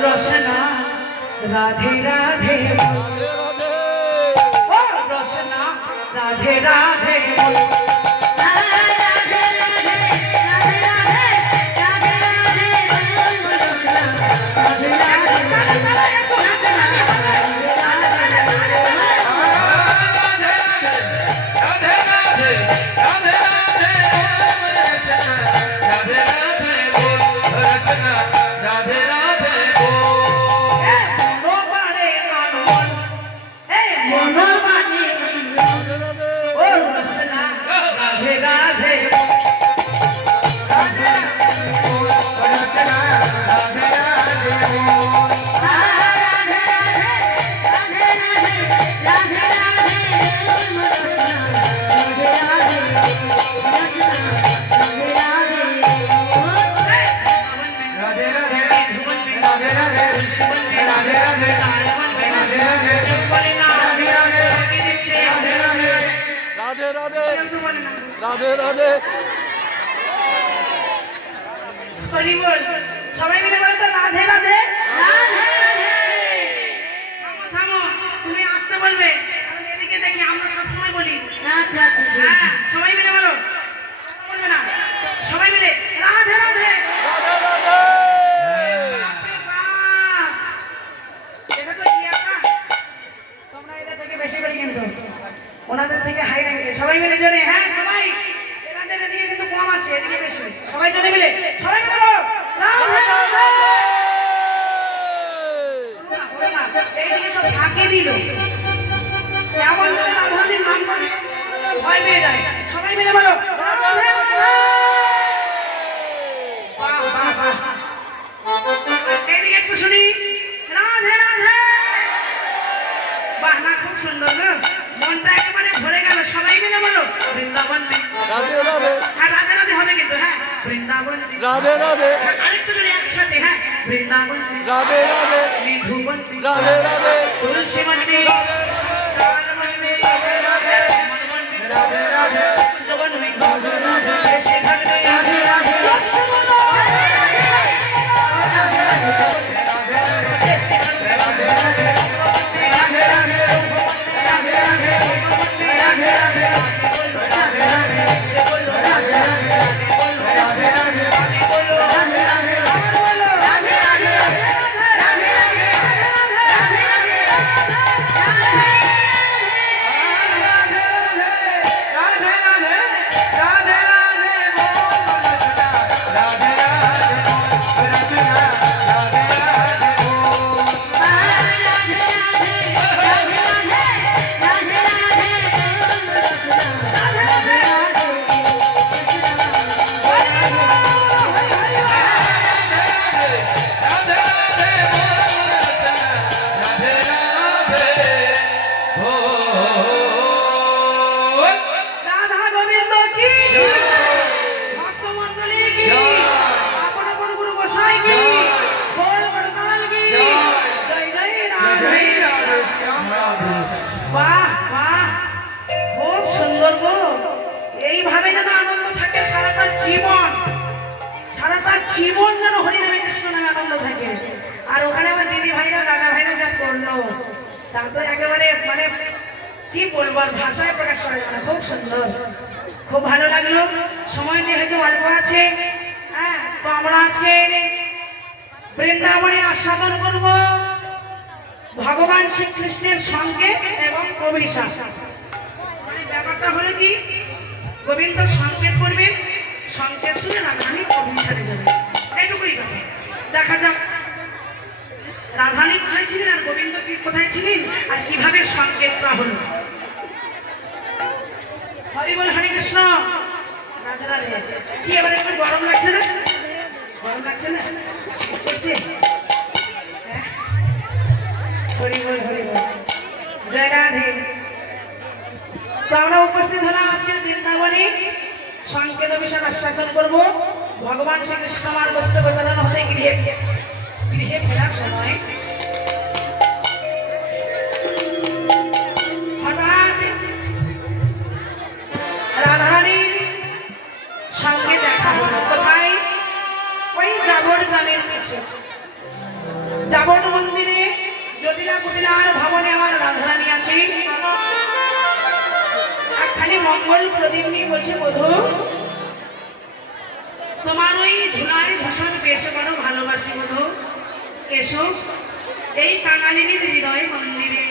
রসনা রাধে রাধে রাধে রাধে ও রসনা রাধে রাধে মনোবারে আনমন মনোবারে রাধে রাধে ও রসনা রাধে রাধে রাধে রাধে রাধে রাধে হরি বল সবাই মিলে বলো তো রাধে রাধে থামো থামো তুমি আসতে বলবে আমি এদিকে দেখি আমরা সবসময় বলি হ্যাঁ সবাই মিলে বলো বলবে না সবাই মিলে রাধে রাধে রাধে রাধে বাহ! এটা তো কি আঁকা? তোমরা এদের থেকে বেশি বেশি কিন্তু ওনাদের থেকে হাই র্যাঙ্কে সবাই মিলে জোরে হ্যাঁ সবাই এনাদের এদিকে কিন্তু কম আছে এদিকে বেশি সবাই জোরে মিলে সবাই বলো রাধে রাধে এইদিকে সব ফাঁকি দিল কেমন করে রাধারানীর নাম করে ভয় পেয়ে যায় সবাই মিলে বলো রাধে রাধে বাহ বাহ বাহ এইদিকে একটু শুনি রাধে রাধে বাহ না খুব সুন্দর না মনটা একেবারে ভরে গেল সবাই মিলে বলো বৃন্দাবন মে রাধে রাধে হ্যাঁ রাধে রাধে হবে কিন্তু হ্যাঁ বৃন্দাবন মে রাধে রাধে হ্যাঁ, আরেকটু জোরে একসাথে হ্যাঁ বৃন্দাবন মে রাধে রাধে মধুবন মে রাধে রাধে তুলসী বন মে রাধবন মে রাধে রাধে মনবন মে রাধে রাধে কুঞ্জবন মে রাধে রাধে দেশে ঘাট মে রাধে রাধে জোরসে বলো দেশে ঘাট মে রাধে রাধে রাধে রাধে রাধে রাধে রাধে রাধে রাধে রাধে দেশে বলো রাধে রাধে বলো রাধে রাধে বলো রাধে রাধে বলো রাধে রাধে রাধে রাধে রাধা গোবিন্দ কি ভক্ত মণ্ডলী কি আপন আপন গুরু গোসাই কি বল বড়তাল কি জয় জয় রাধে বাহ বাহ খুব সুন্দর গো এইভাবে যেন আনন্দ থাকে সারাটা জীবন যেন হরিনামে কৃষ্ণ নামে আনন্দ থাকে আর ওখানে আমার দিদি ভাইরা দাদা ভাইরা যা করলো তা তো একেবারে মানে কি বলবো আর ভাষায় প্রকাশ করা যাবে না খুব সুন্দর খুব ভালো লাগলো সময় নিয়ে হয়তো অল্প আছে হ্যাঁ তো আমরা আজকে বৃন্দাবনে আস্বাদন করব ভগবান শ্রীকৃষ্ণের সঙ্গে এবং অভিশাপ মানে ব্যাপারটা হলো কি গোবিন্দ সংকেত করবেন সংকেত শুনে রাধারানী অভিশাপে যাবে এটুকুই কথা দেখা যাক রাধারানী কোথায় ছিলেন আর গোবিন্দ কি কোথায় ছিলেন আর কিভাবে সংকেতটা হলো হরি বল হরে কৃষ্ণ রাধে রাধে কি এবারে একটু গরম লাগছে না শীত করছে হ্যাঁ? হরি বল জয় রাধে তো আমরা উপস্থিত হলাম আজকের বৃন্দাবনে সংকেত অভিষেক আস্বাদন করবো ভগবান শ্রীকৃষ্ণ আমার বস্তু গোচালন হতে গৃহে ফেরার সময় হঠাৎ রাধারানীর সঙ্গে দেখা হলো কোথায় ওই জাবর গ্রামের কাছে যাবন মন্দিরে জটিলা কুটিলার ভবনে আমার রাধারানী আছে। একখানি মঙ্গল প্রদীপ নিয়ে বলছে, বধূ তোমার ওই ধুলায় ধূসর বেশ বড় ভালোবাসি বধূ, এসো এই কাঙালিনীর হৃদয় মন্দিরে।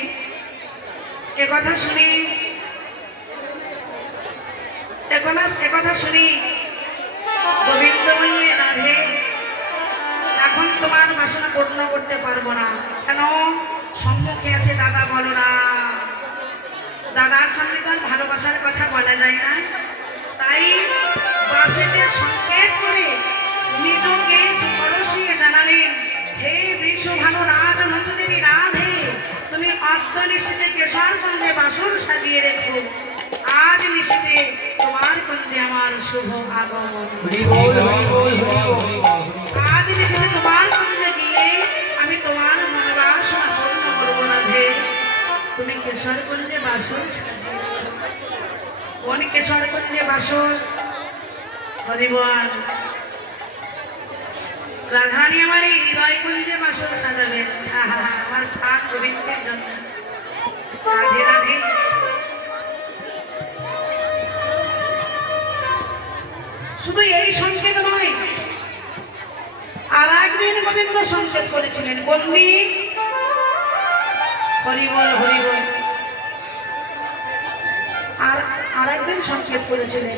একথা শুনি একথা শুনি গোবিন্দ বললে, রাধে এখন তোমার বাসনা পূর্ণ করতে পারবো না। কেন? সম্মুখে আছে দাদা, বলো না। দাদার সামনে তো আর ভালোবাসার কথা বলা যায় না, তাই বাসেতে সংকেত করে নিজকে পরশিয়ে জানালেন, হে বৃষভানু রাজ নতুনেরই রাধে, তুমি অর্ধ নিশীতে কেশর সঙ্গে বাসন সাজিয়ে রেখো। আজ নিশীতে তোমার কুঞ্জে আমার শুভ আগমন। আজ নিশীতে তোমার কুঞ্জে গিয়ে আমি তোমার মনে বাসনা পূর্ণ করবো রাধে। তুমি কেশর কুঞ্জে বাসন সাজিয়ে রেখো। কোন কেশর কুঞ্জে বাসন? হরিবল রাধারানী আমার এই হৃদয় কুঞ্জে বাসন সাজাবেন। আমার প্রাণ গোবিন্দের জন্য। রাধে রাধে। শুধু এই সংকেত নয়, আর একদিন গোবিন্দ সংকেত করেছিলেন, বন্দি হরিবল হরিবল। আর একদিন সংকেত করেছিলেন,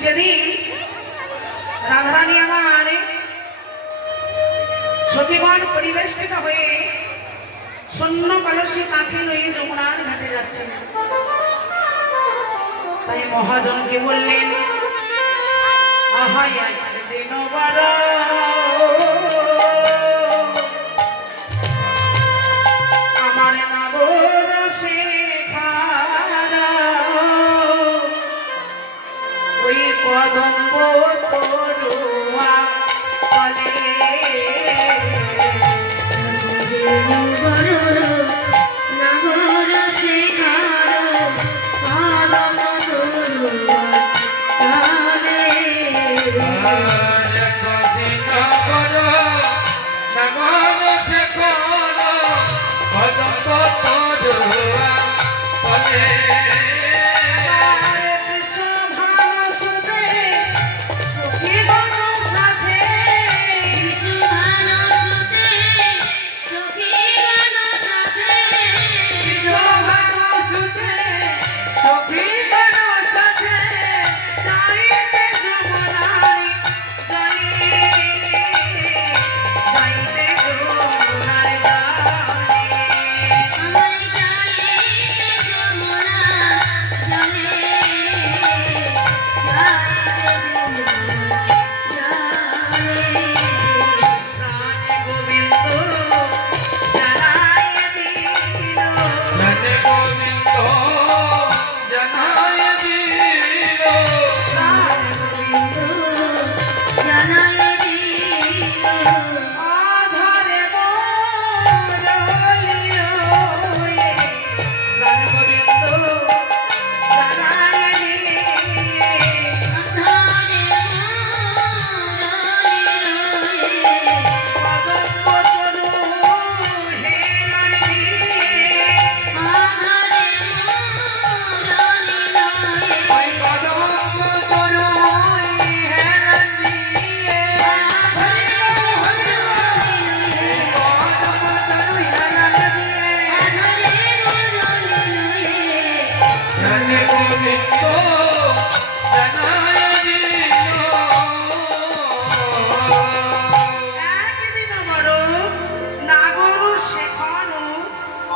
যেদিন রাধারানী আমার সতীবন পরিবেষ্টিত হয়ে শূন্য কলসে কাঁখে লয়ে যমুনার ঘাটে যাচ্ছে, তাই মহাজনকে বললেন, আহাই আহাই দিনবার আমার নাগর শেখারা ওই কদম্ব তরুয়া তলে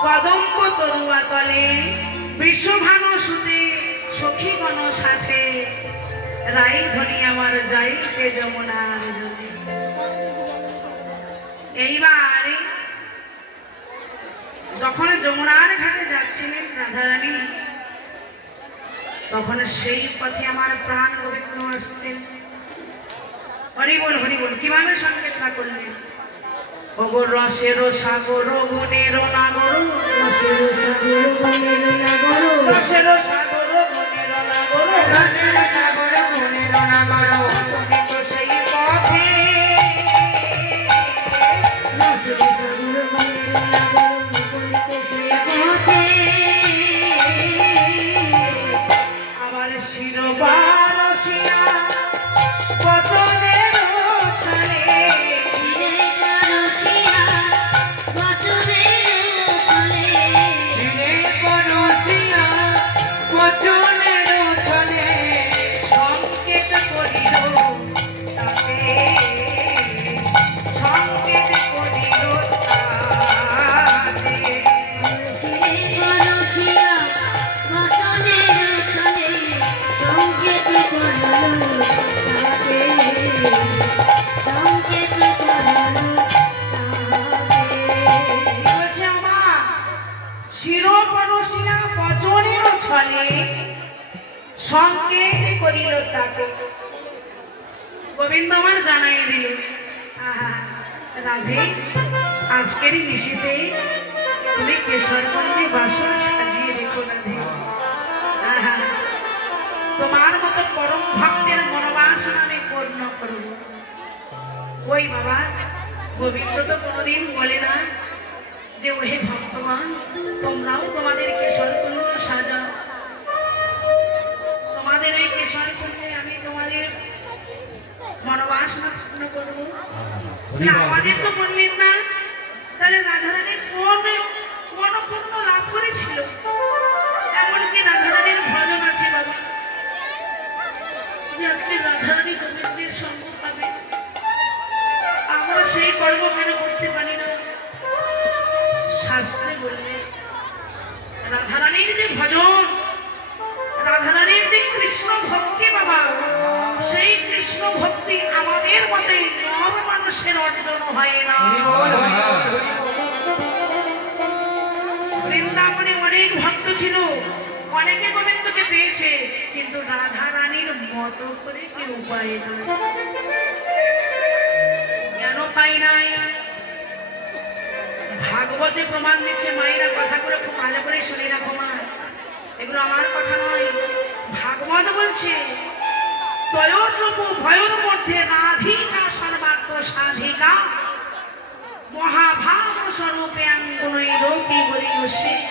কদম্ব তরুয়া তলে বিশ্বভানু সুতে সখীগণ সাথে রাই ধ্বনি আমার যাইতে যমুনার জলে। এইবার যখন যমুনার ঘাটে যাচ্ছিলেন রাধারানী, তখন সেই পথে আমার প্রাণ গোবিন্দ আসছেন। হরিবল হরিবল। কিভাবে সংকেতটা করলেন? ওগো রসের সাগর গুণের নাগর, রসের সাগর গুণের নাগর, রসের সাগর গুণের নাগর, রসের সাগর গুণের নাগর, তুমি তো সেই পথ শিরবারসিয়া বচনের ছলে সংকেত করিল তাকে সংকেত করিল তাকে বলছে আমার শিরোপরশিয়া বচনের ছলে সংকেত করিল তাকে। গোবিন্দ আমার জানাই দিল, আহা রাধে, আজকের নিশীতে তুমি কেশরগঞ্জে বাসন সাজিয়ে রেখো রাধে। আহা, তোমার মতো পরম ভক্তের মনোবাসনা আমি পূর্ণ করব। ওই বাবা, গোবিন্দ তো কোনোদিন বলে না যে ওহে ভক্তগণ তোমরাও তোমাদের কেশরচন্দ্র সাজাও, তোমাদের এই কেশরচন্দ্রে আমি তোমাদের মনোবাসনা পূর্ণ করবো। তাহলে আমাদের তো বললেন না, তাহলে রাধারানী কোন মনপূর্ণ লাভ করেছিল? এমনকি রাধারানীর ভজন আছে বাবা, যে আজকে রাধারানী গোবিন্দের সঙ্গ পাবে, আমরা সেই কর্ম কেন করতে পারি না? শাস্ত্রে বললে রাধারানীর যে ভজন, রাধারানীর যে কৃষ্ণ ভক্তি বাবা, সেই কৃষ্ণ ভক্তি আমাদের মতে নর মানুষের অর্জন হয় না। বৃন্দাবনে অনেক ভক্ত ছিল, অনেকে গোবিন্দকে পেয়েছে, কিন্তু রাধারানীর মতো করে কেউ পায় না। কেন পাই নাই? ভাগবতে প্রমাণ দিচ্ছে। মায়েরা কথাগুলো খুব ভালো করে শুনে রাখো মা, এগুলো আমার কথা নয়, ভাগবত বলছে তয়োর রূপ ভয়র মধ্যে রাধিকা সর্বাত্ম সাধিকা মহাভাব স্বরূপে আঙ্গুনই রতি বলি শেষ।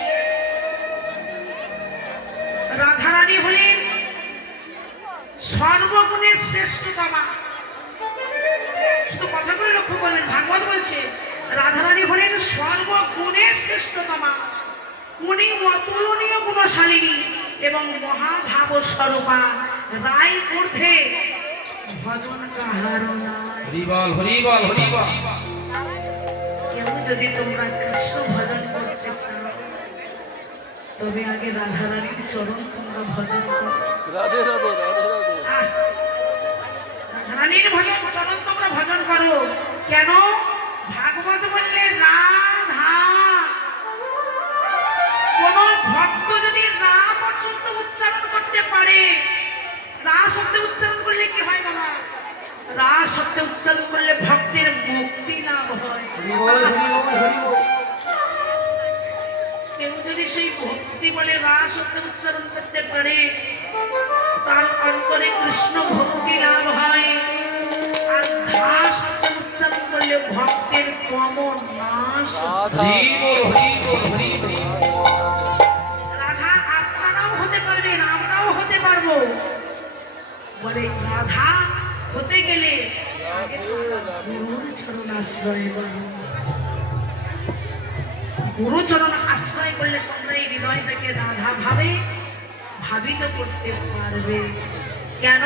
রাধারানী হলেন সর্বগুণের শ্রেষ্ঠতমা। শুধু কথাগুলো লক্ষ্য করলেন, ভাগবত বলছে রাধারানী হলেন সর্বগুণের শ্রেষ্ঠতমা, উনি অতুলনীয় গুণশালিনী এবং মহাভাব স্বরূপা। রায় ঊর্ধ্বে ভজন কাহার নাই। হরিবল হরিবল হরিবল। কেউ যদি তোমরা কৃষ্ণ ভজন করতে চাও, তবে আগে রাধারানীর চরণ তোমরা ভজন করো। রাধে রাধে রাধে রাধে। রাধারানীর ভজন চরণ তোমরা ভজন করো। কেন? ভাগবত বললে রাধা, কোন ভক্ত যদি রা পর্যন্ত উচ্চারণ করতে পারে, রা শব্দে উচ্চারণ করলে কি হয় বাবা? রা শব্দে উচ্চারণ করলে ভক্তের মুক্তি লাভ হয়। কেউ যদি সেই ভক্তি বলে রা শব্দে উচ্চারণ করতে পারে, তার অন্তরে কৃষ্ণ ভক্তি লাভ হয়। আর ধা শব্দে উচ্চারণ করলে ভক্তের কম নাশ। হরিবল হরিবল হরিবল। রাধা আপনারাও হতে পারবেন, আমরাও হতে পারবো। বলে রাধা হতে গেলে আগে গুরুর চরণ আশ্রয় করো। গুরু চরণ আশ্রয় করলে তোমরা এই হৃদয়টাকে রাধা ভাবে ভাবিত করতে পারবে। কেন?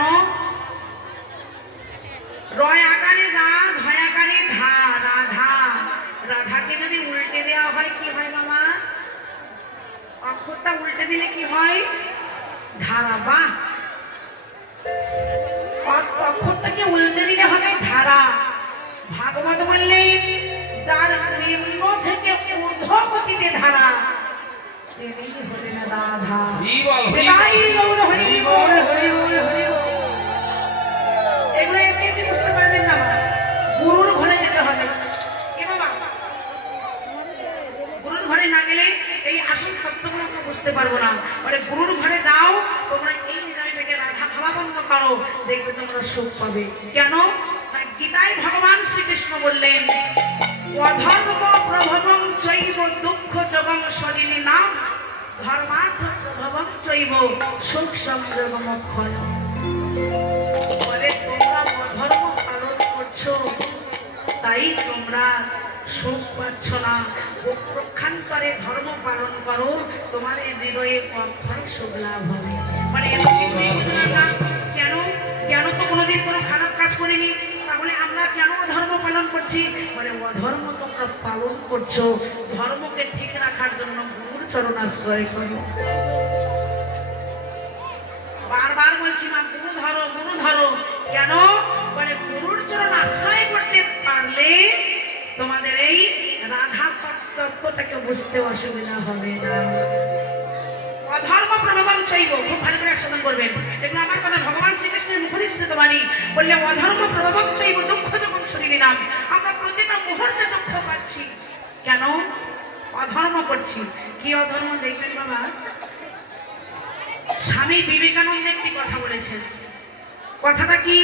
রয় আকারে রাধ, হয় আকারে ধা, রাধা। রাধাকে যদি উল্টে দেওয়া হয় কি হয় মামা? অক্ষরটা উল্টে দিলে কি হয়? ধারা। বাহ, অক্ষরটাকে উল্টে দিলে হবে ধারা। ভাগবত বললেন যার নিম্ন থেকে ঊর্ধ্বগতিতে ধারা, তিনি হলেন রাধা। হরিবল তাই গৌর হরি বল, হরিবল। হরি বল, হরি বল। এগুলো এমনি এমনি বুঝতে পারবেন না মা, গুরুর ঘরে যেতে হবে। কি বাবা? গুরুর ঘরে না গেলে এই আসল তত্ত্বগুলো আমরা বুঝতে পারবো না। মানে গুরুর ঘরে যাও, তোমরা এই হৃদয়টাকে রাধা ভাবাপন্ন করো, দেখবে তোমরা সুখ পাবে। কেন? না, গীতায় ভগবান শ্রীকৃষ্ণ বললেন অধর্ম প্রভবং চৈব দুঃখ জবং শরীরে নাম ধর্মার্থ প্রভবং চৈব সুখ সংযোগম অক্ষয়। বলে তোমরা অধর্ম পালন করছো, তাই তোমরা সুখ পাচ্ছ না। প্রক্ষান্তরে ধর্ম পালন করো, তোমার এই হৃদয়ে অক্ষয় সুখ লাভ হবে। মানে এত কিছুই বুঝলাম না, কেন কেন তো কোনোদিন কোনো খারাপ কাজ করিনি, তাহলে আমরা কেন ধর্ম পালন করছি? মানে অধর্ম তোমরা পালন করছো, ধর্মকে ঠিক রাখার জন্য গুরুর চরণ আশ্রয় করো। বারবার বলছি মা, গুরু ধরো, গুরু ধরো। কেন? মানে গুরুর চরণ আশ্রয় করতে পারলে তোমাদের এই রাধা তত্ত্বটাকে বুঝতে অসুবিধা হবে না। অধর্ম প্রভবং চৈব, খুব ভালো করে একসাথে করবেন, এগুলো আমার কথা ভগবান শ্রীকৃষ্ণের মুখনিসৃত বাণী। বললে অধর্ম প্রভবং চৈব দুঃখ যখন শরীরে নাম, আমরা প্রতিটা মুহূর্তে দুঃখ পাচ্ছি, কেন? অধর্ম করছি। কি অধর্ম দেখবেন বাবা, স্বামী বিবেকানন্দ একটি কথা বলেছেন। কথাটা কি?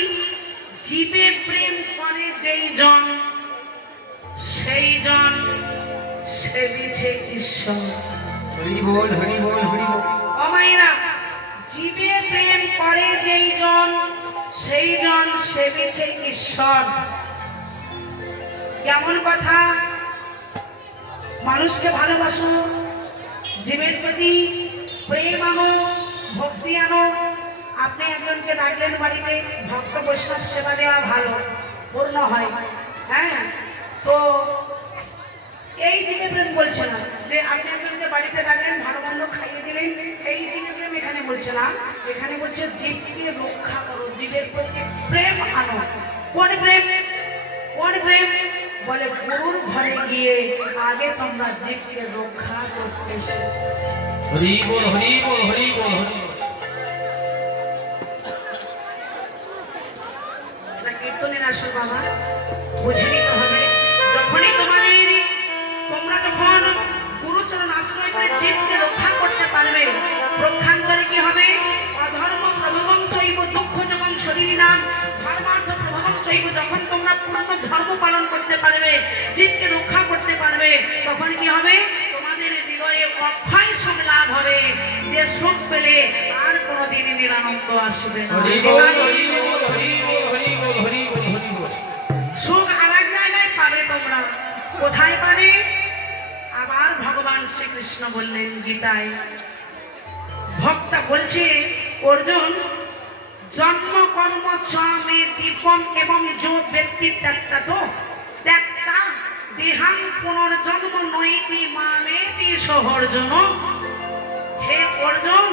জীবে প্রেম করে যেই জন, সেই জন সেবিছে ঈশ্বর। হরি বল, হরি বল, হরি বল। ও মায়েরা, জীবে প্রেম করে যেই জন, সেই জন সেবিছে ঈশ্বর। কেমন কথা? মানুষকে ভালোবাসো, জীবের প্রতি প্রেম আনো, ভক্তি আনো। আপনি একজনকে ডাকলেন বাড়িতে, ভক্ত বৈষ্ণব সেবা দেওয়া ভালো, পূর্ণ হয়। হ্যাঁ, তো এই জীবে প্রেম বলছে না যে আপনি একজনকে বাড়িতে ডাকলেন, ভালো মন্দ খাইয়ে দিলেন, এই জীবে প্রেম এখানে বলছে না। এখানে বলছে জীবকে রক্ষা করো, জীবের প্রতি প্রেম আনো। কোন প্রেম? কোন প্রেম? বলে গুরুর ঘরে গিয়ে আগে তোমরা জীবকে রক্ষা করতে শেখো। হরি বল, হরি বল, হরি বল, হরি বল। এটা কীর্তনের আসল বাবা, বুঝে নিতে হবে। যখনই তোমরা যখন গুরুচরণ আশ্রয় করে জীবকে রক্ষা করতে পারবে, প্রক্ষান্তরে কি হবে? অধর্ম প্রভবং চৈব দুঃখ যখন শরীর নাম, ধর্মার্থ প্রভবং চৈব, যখন তোমরা পূর্ণ ধর্ম পালন করতে পারবে, জীবকে রক্ষা করতে পারবে, তখন কি হবে? তোমাদের হৃদয়ে অক্ষয় সুখ লাভ হবে, যে সুখ পেলে আর কোনোদিন নিরানন্দ আসবে না। হরি বল, হরি বল, হরি বল, হরি বল, হরি বল, হরি বল। সুখ আর এক জায়গায় পাবে তোমরা। কোথায় পাবে? আবার ভগবান শ্রীকৃষ্ণ বললেন গীতায়, ভক্তা বলছে অর্জুন, জন্ম কর্ম চমে দীপন এবং যো ব্যক্তি ত্যাগতা তো ত্যাগতা দেহাং পুনর্জন্ম নৈতি মামেতি সহর্জন। হে অর্জুন,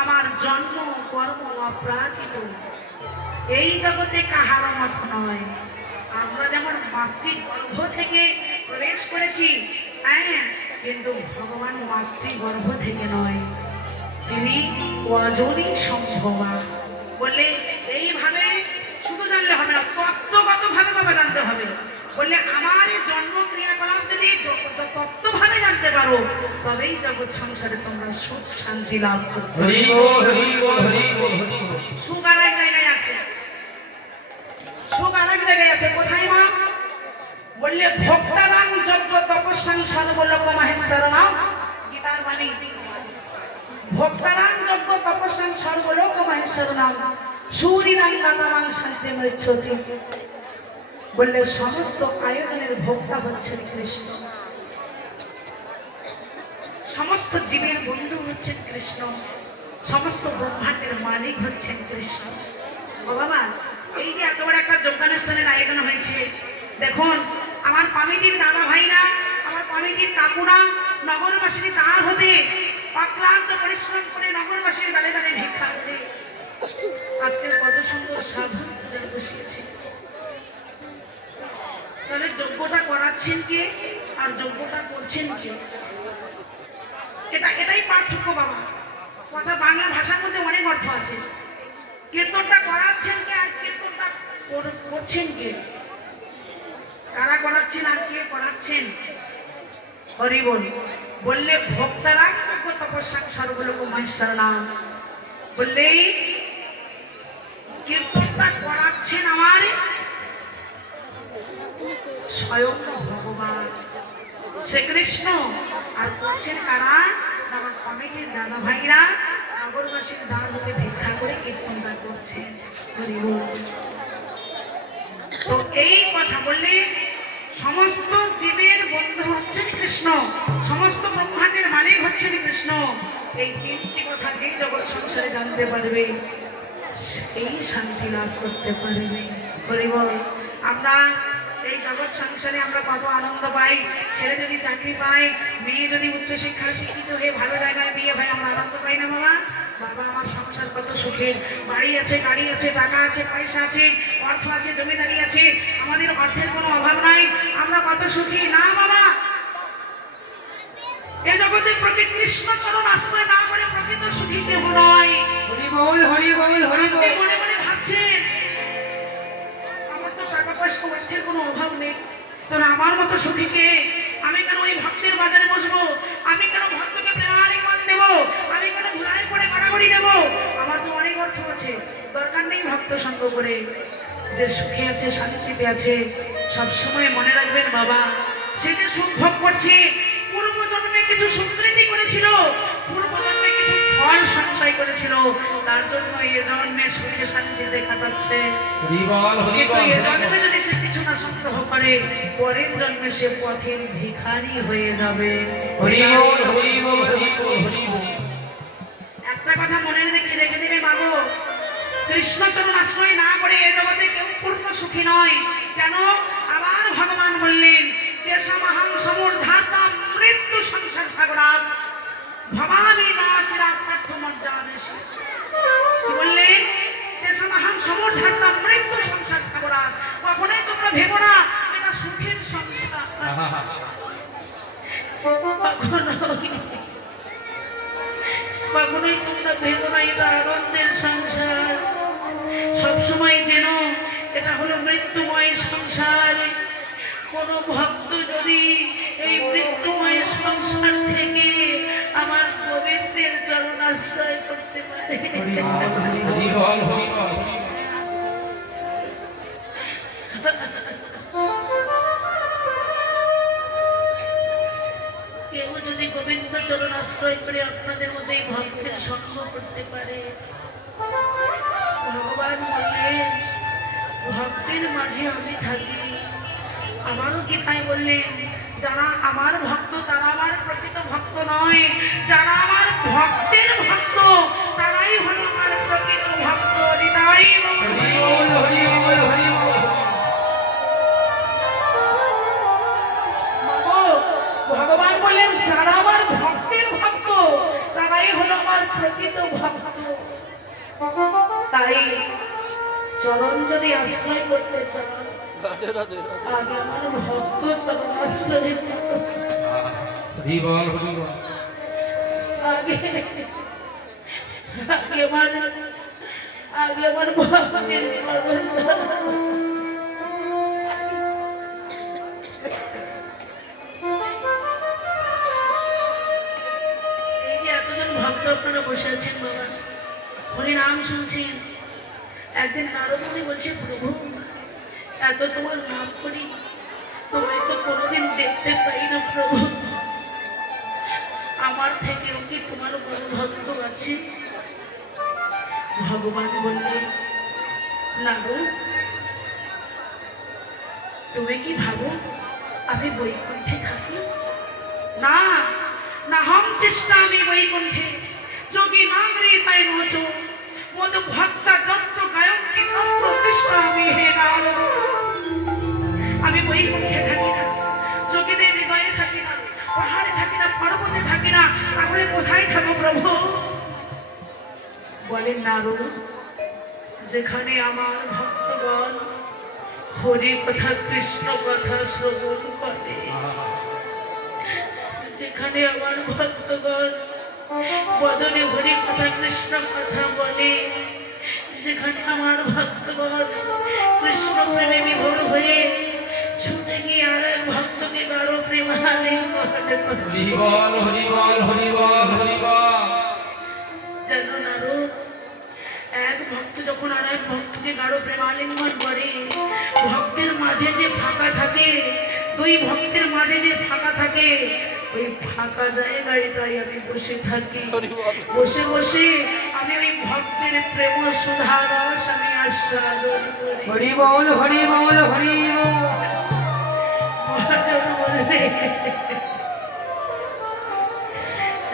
আমার জন্ম কর্ম অপ্রাকৃত, এই জগতে কাহার মত নয়। আমরা যেমন মাতৃগর্ভ থেকে প্রবেশ করেছি, হ্যাঁ, কিন্তু ভগবান মাতৃগর্ভ থেকে নয়, তিনি অজনী সম্ভবা। বললে এইভাবে শুধু জানলে হবে না, তত্ত্বগতভাবে বাবা জানতে হবে। বললে আমার এই জন্ম ক্রিয়াকলাপ যদি তত্ত্বভাবে জানতে পারো, তবেই জগৎ সংসারে তোমরা সুখ শান্তি লাভ করতে পারবে। হরি বল, হরি বল, হরি বল, হরি বল। সুখ আর এক জায়গায় আছে, সুখ আর এক জায়গায় আছে। কোথায় মা? বললে ভক্তারাং যজ্ঞ তপস্যাং সর্বলোক মহেশ্বর নাম, গীতার বাণী। ভক্তারাং যজ্ঞ তপস্যাং সর্বলোক মহেশ্বর নাম, সূরিরাং গাতারাং শান্তি মৃচ্ছতি। বললে সমস্ত আয়োজনের ভোক্তা হচ্ছেন কৃষ্ণ, সমস্ত জীবের বন্ধু হচ্ছেন কৃষ্ণ, সমস্ত ব্রহ্মাণ্ডের মালিক হচ্ছেন কৃষ্ণ। ও বাবা, এই যে এত বড় একটা যোগানুষ্ঠানের আয়োজন হয়েছে, দেখুন আমার কমিটির দাদা ভাইরা, আমার কমিটির কাকুরা, নগরবাসী তার হতে অক্লান্ত পরিশ্রম করে নগরবাসীর গালে গালে ভিক্ষা করে আজকের কত সুন্দর সাধু বসিয়েছে। তাহলে যজ্ঞটা করাচ্ছেন কে আর যজ্ঞটা করছেন কে? এটাই পার্থক্য বাবা। কথা বাংলা ভাষার মধ্যে অনেক অর্থ আছে। কীর্তনটা করাচ্ছেন কে আর কীর্তনটা করছেন কে? কারা করাচ্ছেন, আজকে করাচ্ছেন? হরি বল। বললে ভক্তারা তপস্যা সর্বলোক মহেশ্বর নাম, বললে কীর্তনটা করাচ্ছেন আমার স্বয়ং ভগবান শ্রীকৃষ্ণ, আর করছেন কারা? আমার কমিটির দাদা ভাইরা নগরবাসীর দ্বার হতে ভিক্ষা করে কীর্তনটা করছে। হরি বল। তো এই কথা বললে সমস্ত জীবের বন্ধু হচ্ছেন কৃষ্ণ, সমস্ত ব্রহ্মাণ্ডের মালিক হচ্ছেন কৃষ্ণ। এই তিনটি কথা যে জগৎ সংসারে জানতে পারবে এই শান্তি লাভ করতে পারবে। হরি বল। আমরা এই জগৎ সংসারে আমরা কত আনন্দ পাই, ছেলে যদি চাকরি পায়, মেয়ে যদি উচ্চশিক্ষায় শিক্ষিত হয়ে ভালো জায়গায় বিয়ে হয়, আমরা আনন্দ পাই না বাবা? বাবা আমার সংসার কত সুখের, বাড়ি আছে, গাড়ি আছে, টাকা আছে, পয়সা আছে, অর্থ আছে, জমিদারি আছে, আমাদের অর্থের কোনো অভাব নাই, আমরা কত সুখী না বাবা? এই জগতে প্রতি কৃষ্ণ চরণ আশ্রয় না করে প্রকৃত সুখী কেহ নয়। হরি বল হরি বল হরি বল। আপনি মনে মনে ভাবছেন আমার তো টাকা পয়সা অর্থের কোনো অভাব নেই, তো আমার মতো সুখীকে আমি কেন ওই ভক্তের বাজারে বসবো? আমি কেন ভক্তকে প্রেমালিঙ্গন দেবো? আমি কেন ঘোড়ায় করে কাটাগড়ি দেবো? আমার তো অনেক অর্থ আছে, দরকার নেই ভক্ত সঙ্গ করে। যে সুখে আছে, শান্তিতে আছে, সবসময় মনে রাখবেন বাবা, সে যে সুখ ভোগ করছে পূর্বজন্মে কিছু সুকৃতি করেছিল, পূর্বজন্মে কিছু ফল সঞ্চয় করেছিল, তার জন্য এই জন্মে সুখে শান্তিতে কাটাচ্ছে। হরি বল হরি কিন্তু বল। এই জন্মে যদি সে কিছু না সংগ্রহ করে, পরের জন্মে সে পথের ভিখারি হয়ে যাবে। হরি বল হরি বল হরি বল হরি বল। একটা কথা মনে রেখে দেবে মাগো, কৃষ্ণচরণ আশ্রয় না করে এ জগতে কেউ পূর্ণ সুখী নয়। কেন? আবার ভগবান বললেন দেশমহাং সমুদ্ধাতা মৃত্যু সংসার সাগরাত ভবামি নাচিরাত পার্থ মজ্জামেশি। কি বললেন? দেশমহাং সমুদ্ধাতা মৃত্যু সংসার সাগরাত। কখনোই তোমরা ভেবো না এটা সুখের সংসার, কখনোই তোমরা ভেবো না এটা আনন্দের সংসার। সবসময় যেন এটা হলো মৃত্যুময় সংসার। কোন ভক্ত যদি এই মৃত্যুময় সংসার থেকে আমার গোবিন্দের চরণ আশ্রয় করতে পারে, হরি বল হরি বল। কেউ যদি গোবিন্দ চরণ আশ্রয় করে আপনাদের মধ্যে এই ভক্তের সঙ্গ করতে পারে, ভগবান বললেন ভক্তের মাঝে আমি থাকি। আমারও কি তাই বললেন? যারা আমার ভক্ত তারা আমার প্রকৃত ভক্ত নয়, যারা আমার ভক্তের ভক্ত তারাই হলো আমার প্রকৃত ভক্ত। তাই হরি বল হরি বল হরি বল। ভগবান বললেন যারা আমার ভক্তের ভক্ত তারাই হলো আমার প্রকৃত ভক্ত। তাই চরণ যদি আশ্রয় করতে চান, রাধে রাধে রাধে। আগে আমার ভক্ত চরণ আশ্রয় করুন। হরি বল হরি বল। আগে আমার ভক্তের চরণ। এই যে এতজন ভক্ত আপনারা বসে আছেন বাবা, হরি নাম শুনছেন। একদিন নারদ মুনি বলছে প্রভু এত তোমার নাম করি, তোমায় তো কোনোদিন দেখতে পাই না প্রভু, আমার থেকেও কি তোমার বড় ভক্ত আছে? ভগবান বললে নারদ তুমি কি ভাবো আমি বৈকুণ্ঠে থাকি? না না, হম তিষ্ঠামি বৈকুণ্ঠে যোগী নাগরী পাই নোচ মদ ভক্তা যন্ত্র গায়ন্তি তন্ত্র তিষ্ঠামি হে নারদ। আমি বৈকুণ্ঠে থাকি না, যোগীদের হৃদয়ে থাকি না, পাহাড়ে থাকি না, পর্বতে থাকি না, তাহলে কোথায় থাকো প্রভু? বলেন নারদ যেখানে আমার ভক্তগণ হরি কথা কৃষ্ণ কথা শ্রবণ করে, যেখানে আমার ভক্তগণ বদনে হরি কথা কৃষ্ণ কথা বলে, যেখানে আমার ভক্তগণ কৃষ্ণ প্রেমে বিভোর হয়ে ছুটে গিয়ে আর এক ভক্তকে গাঢ় প্রেমালিঙ্গন করে, হরি বল হরি বল হরি বল হরি বল। যেন নারদ এক ভক্ত যখন আর এক ভক্তকে গাঢ় প্রেমালিঙ্গন করে, ভক্তের মাঝে যে ফাঁকা থাকে, দুই ভক্তের মাঝে যে ফাঁকা থাকে ওই ফাঁকা জায়গাটাই আমি বসে থাকি। হরি বল। বসে বসে আমি ওই ভক্তের প্রেম সুধা রস আমি আস্বাদন করি। হরি বল হরি বল হরি বল।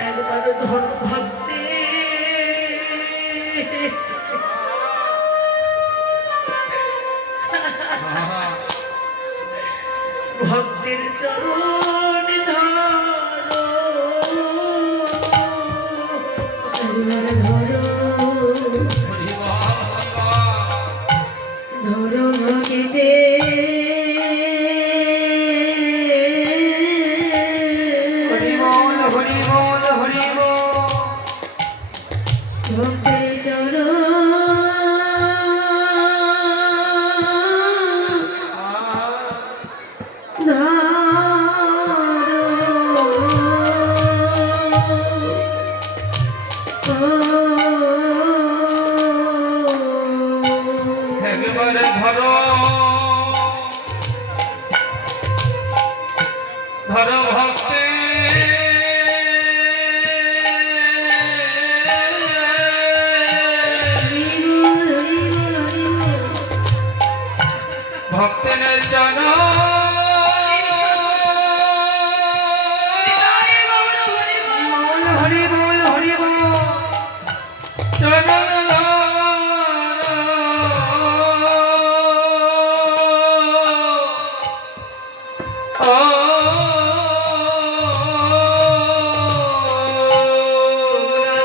একবার ধন ভক্তি ভক্তির চরণ ধরো হরি বল। ধরো ভক্তিতে হরি বল হরি বল হরি বল। ভক্তি চলো একবারে ধরো ধরো ভক্তি ভক্তের জন হরি বল হরি বল। চরণ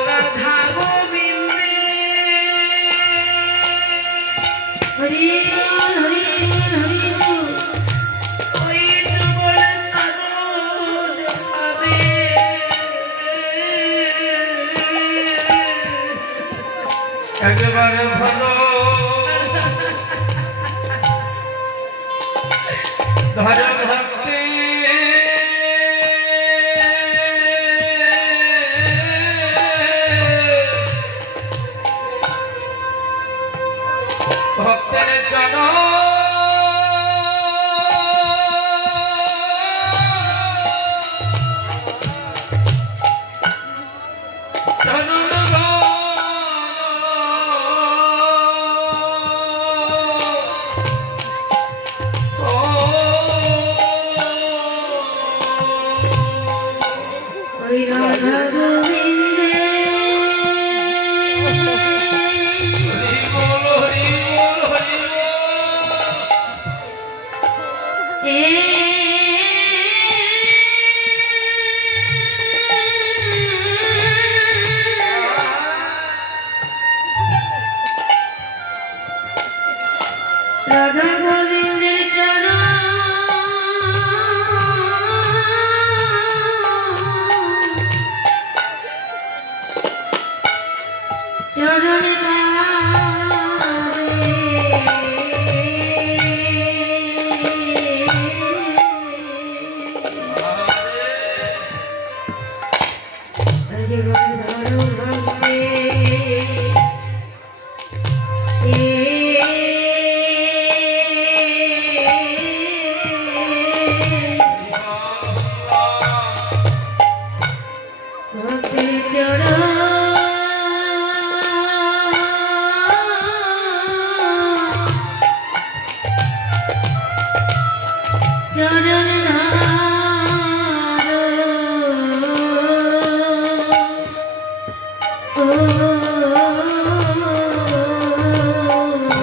রাধা গোবিন্দে হরি বল হরি বল হরি বল ওই যুগল চরণ পাবে। একবারে ধরো ধরো ভক্তি ভক্তের জন ওই রাধা গোবিন্দে হরি বল হরি বল হরি বল। রাধা গোবিন্দের চরণ চরণ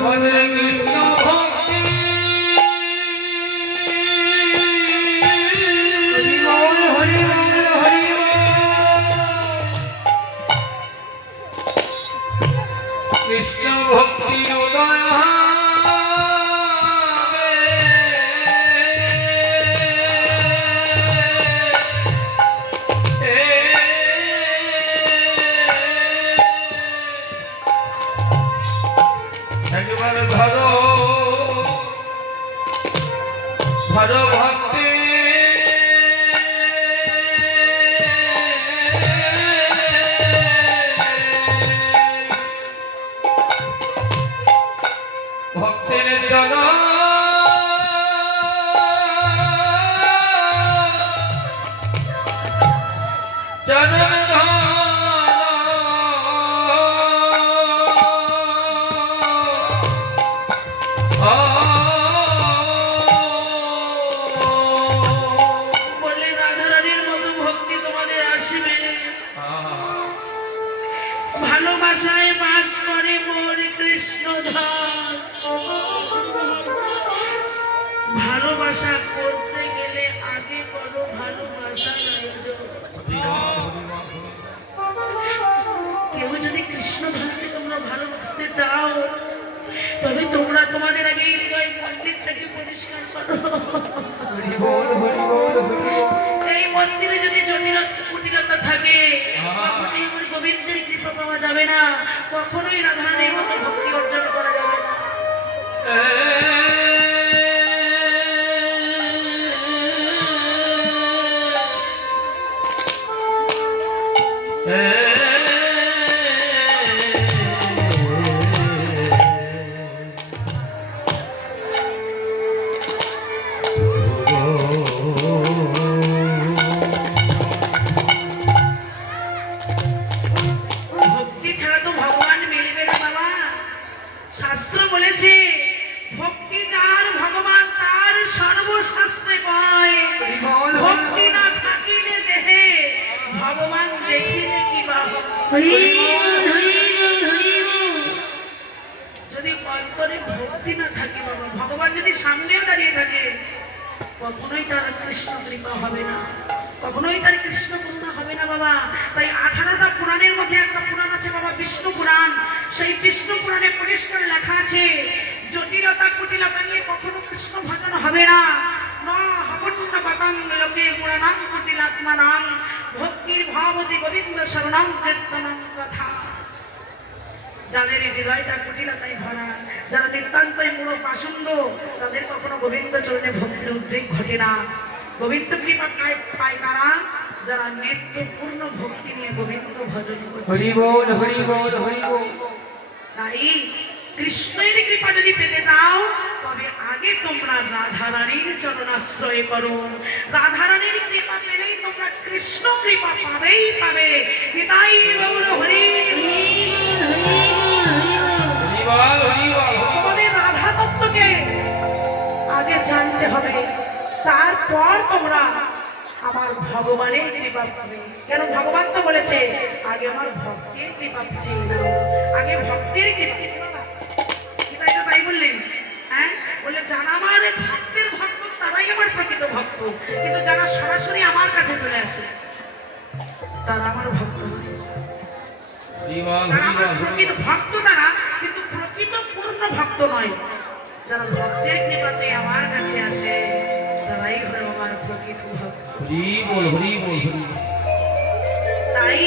হরে কৃষ্ণ ভক্তি হরি বল হরি বল হরি বল। কৃষ্ণ ভক্তি উদয় একবার ধরো ধরো ভক্তি ভক্তের জন কৃষ্ণধর ভালোবাসা করতে গেলে আগে করো ভালোবাসা কেউ যদি কৃষ্ণধরকে তোমরা ভালোবাসতে চাও তবে তোমরা তোমাদের আগে হৃদয় মন্দিরটাকে পরিষ্কার করো। এই মন্দিরে যদি জটিলতা থাকে কখনোই আমার গোবিন্দের কৃপা পাওয়া যাবে না, কখনোই রাধারানীর মতো ভক্তি অর্জন করা যাবে না। ভক্তি ছাড়া তো ভগবান মিলবে না বাবা। শাস্ত্র বলেছে ভক্তি যার ভগবান তার সর্বশাস্ত্রে কয়, ভক্তি না থাকিলে দেহে ভগবান দেখিলে কি বা হরি বল, হরি বল, হরি বল। যদি অন্তরে ভক্তি না থাকে বাবা, ভগবান যদি সামনেও দাঁড়িয়ে থাকে কখনোই তার কৃষ্ণ কৃপা হবে না, কখনোই তার কৃষ্ণ করুণা হবে না বাবা। তাই 18টা পুরাণের মধ্যে একটা পুরাণ আছে বাবা, বিষ্ণু পুরাণ। সেই বিষ্ণু পুরাণে পরিষ্কার লেখা আছে জটিলতা কুটিলতা নিয়ে কখনো কৃষ্ণ ভজন হবে না। ভক্তির ভাবতি গোবিন্দ শরণং কীর্তনং কথা। যাদের হৃদয়টা কুটিলতায় ভরা, যারা নিতান্তই মূঢ় পাষণ্ড, তাদের কখনো গোবিন্দ চরণে ভক্তির উদ্রেক ঘটে না। গোবিন্দ কৃপা পায় কারা? যারা নিত্যপূর্ণ ভক্তি নিয়ে গোবিন্দ ভজন করছে। হরি বল, হরি বল, হরি বল। তাই কৃষ্ণের কৃপা যদি পেতে চাও তবে আগে তোমরা রাধারানীর চরণাশ্রয় করো। রাধারানীর কৃপা পেলেই তোমরা কৃষ্ণ কৃপা পাবেই পাবে। নিতাই গৌর হরি। হরি বল, হরি বল। তোমাদের রাধা তত্ত্বকে আগে জানতে হবে, তারপর তোমরা আমার ভগবানের কৃপা পাবে। কেন ভগবান তো বলেছে আগে আমার ভক্তির কৃপা চেয়ে নাও, আগে ভক্তির কৃপা। তাই তো তাই বললেন, হ্যাঁ বলে যারা আমার ভক্তের ভক্ত তারাই আমার প্রকৃত ভক্ত, কিন্তু যারা সরাসরি আমার কাছে চলে আসে তারা আমার ভক্ত নয়। হরি বল, তারা হরি আমার বল। প্রকৃত ভক্ত, তারা কিন্তু প্রকৃত পূর্ণ ভক্ত নয়। যারা ভক্তের কৃপাতে আমার কাছে আসে তারাই হলো আমার প্রকৃত ভক্ত। হরি বল, হরি বল, হরি বল। তাই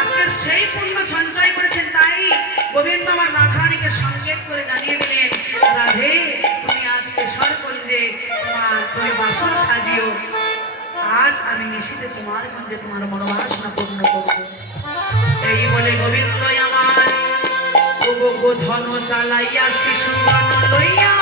আজকের সেই পুণ্য সঞ্চয় করেছেন, তাই গোবিন্দ আমার রাধারানীকে সংকেত করে জানিয়ে দিলেন, রাধে তুমি আজকে সরকঞ্জে তুমি বাসন সাজিও, আজ আমি নিশীথে তোমার মধ্যে তোমার মনোবাসনা পূর্ণ করব। এই বলে গোবিন্দ আমার ধন চালাইয়া শিশু লইয়া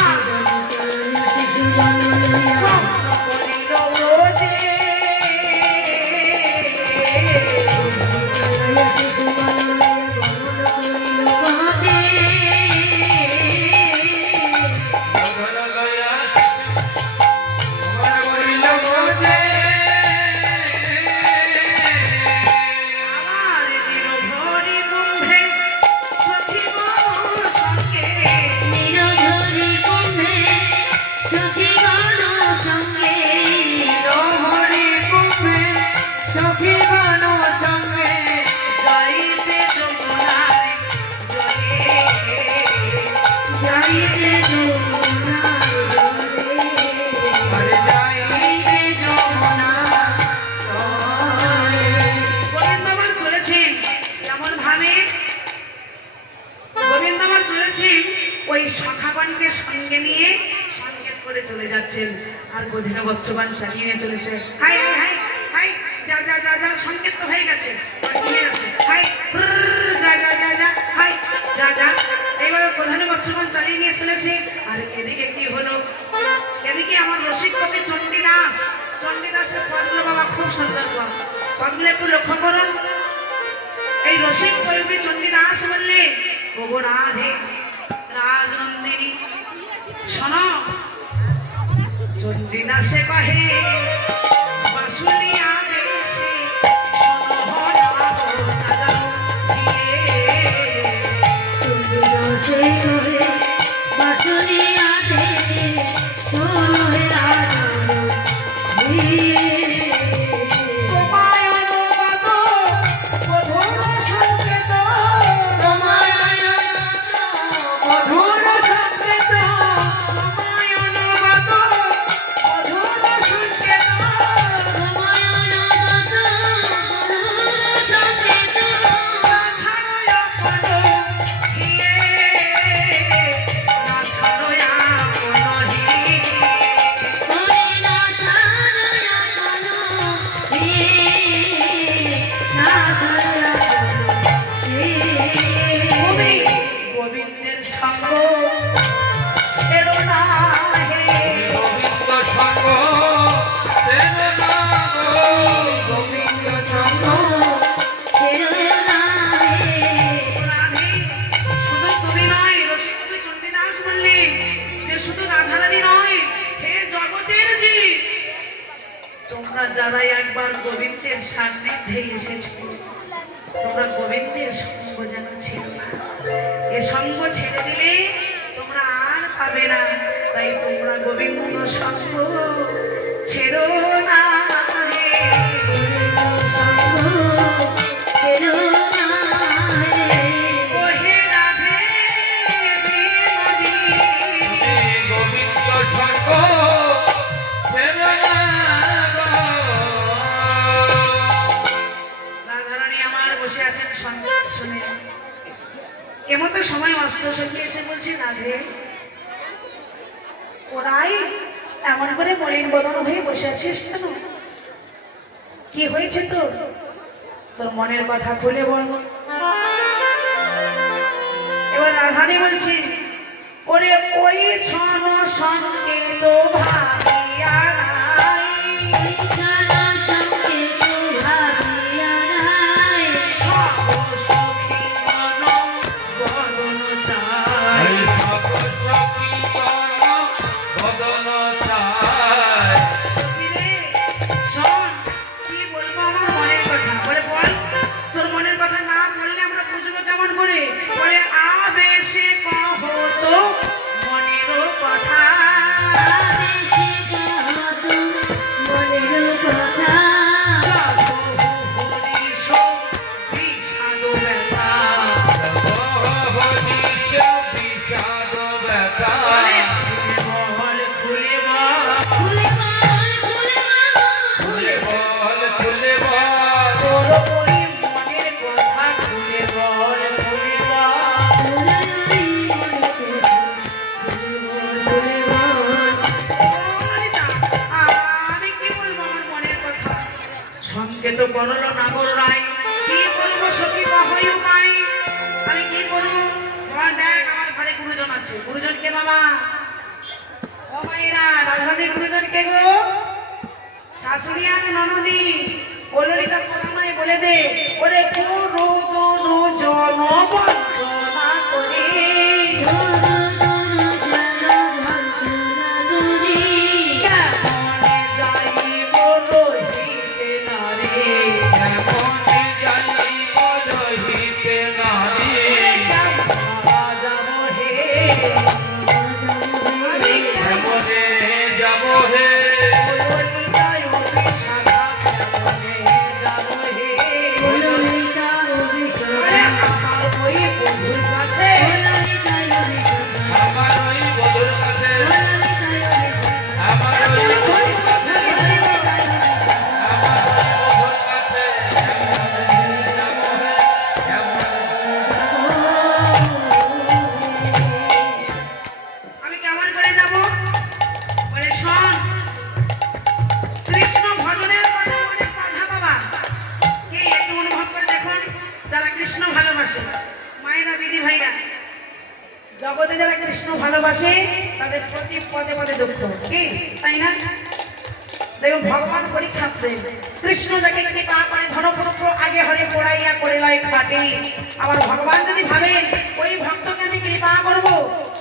ওই সখাগণকে সঙ্গে নিয়ে সংকেত করে চলে যাচ্ছেন, আর গধীন বৎসবান চালিয়ে নিয়ে চলেছে। হাই হাই হাই হাই, যা যা যা যা, সংকেত তো হয়ে গেছে, হাই যা যা যা যা, হাই যা যা। এইবার প্রধান বৎসবান চালিয়ে নিয়ে চলেছে। আর এদিকে কি হলো, এদিকে আমার রসিক কবি চণ্ডীদাস, চণ্ডীদাসের পদগুলো বাবা খুব সুন্দর পদ, পদগুলো একটু লক্ষ্য করুন। এই রসিক কবি চণ্ডীদাস বললে, ওগো রাধে রাজনন্দিনী শোনো, চণ্ডীদাসে কহে বাসুলিয়া দেশে শোনো সঙ্গ ছেড়ে দিলে তোমরা আর পাবে না, তাই তোমরা গোবিন্দ সঙ্গ ছেড়ো না হে। ওহে রাধে বিনোদিনী, গোবিন্দ সঙ্গ ছেড়ো না গো। রাধারানী আমার বসে আছেন সংসার শুনে, এমতো সময় অষ্টসখী এসে বলছে রাধে, ওরাই এমন করে মলিন বদন হয়ে বসে আছিস কেন? কি হয়েছে তোর? তোর মনের কথা খুলে বল। এবার রাধারানী বলছে, ওরে ওই ছন সঙ্গে তো ভাবিয়া নাই, সব সখী মন বদন চায়। এই সব সখী গণ বদন চায়। রে, শোন, কি বলবো আমার মনের কথা? বলে বল, তোর মনের কথা না বললে আমরা বুঝবো কেমন করে? বলে আবেশে কহ তো মনেরও কথা, হরিষ বিষাদ ব্যথা। হরিষ বিষাদ ব্যথা। বলে, বল খুলে বল, খুলে বল, খুলে বল। তোর ওই মনের কথা খুলে বল, খুলে বল। আমি কি বলবো আমার মনের কথা? সঙ্গে তো করলো নাগর রায়, কি বলবো সখী বাহই উপায়? আমি কি বলবো? বাবা দেখ, আমার ঘরে গুরুজন আছে। গুরুজন কে বাবা? ও মায়েরা, রাজধানীর গুরুজন কে গো? শাশুড়ি আর ননদি। ও ললিতা পরামায় বলে দে, ওরে গুরু তনু জন বন্দনা করি, কেমনে যাইব রহিতে নারে, এমনে যাইব রহিতে নারী। কেমন যাব হে, আমি এমনে যাব হে। ললিতায় অভিশাখা, কেমনে যাব হে। আরে আমার ওই বন্ধুর কাছে, আমার ওই বধুর কাছে, আমার ওই বধুর কাছে, আমার ওই বধুর কাছে যাব হে। আমি কেমন করে যাব? বলে শোন, কৃষ্ণ ভজনের কথা অনেক বাধা বাবা। কি একটু অনুভব করে দেখুন, যারা কৃষ্ণ ভালোবাসে, মায়েরা দিদি ভাইরা, জগতে যারা কৃষ্ণ ভালোবাসে তাদের প্রতি পদে পদে দুঃখ, কি তাই না? দেখুন ভগবান পরীক্ষা করে, কৃষ্ণ যাকে কৃপা করে ধনপুত্র আগে হরে পোড়াইয়া করে লয় খাটি। আবার ভগবান যদি ভাবেন ওই ভক্তকে আমি কৃপা করবো,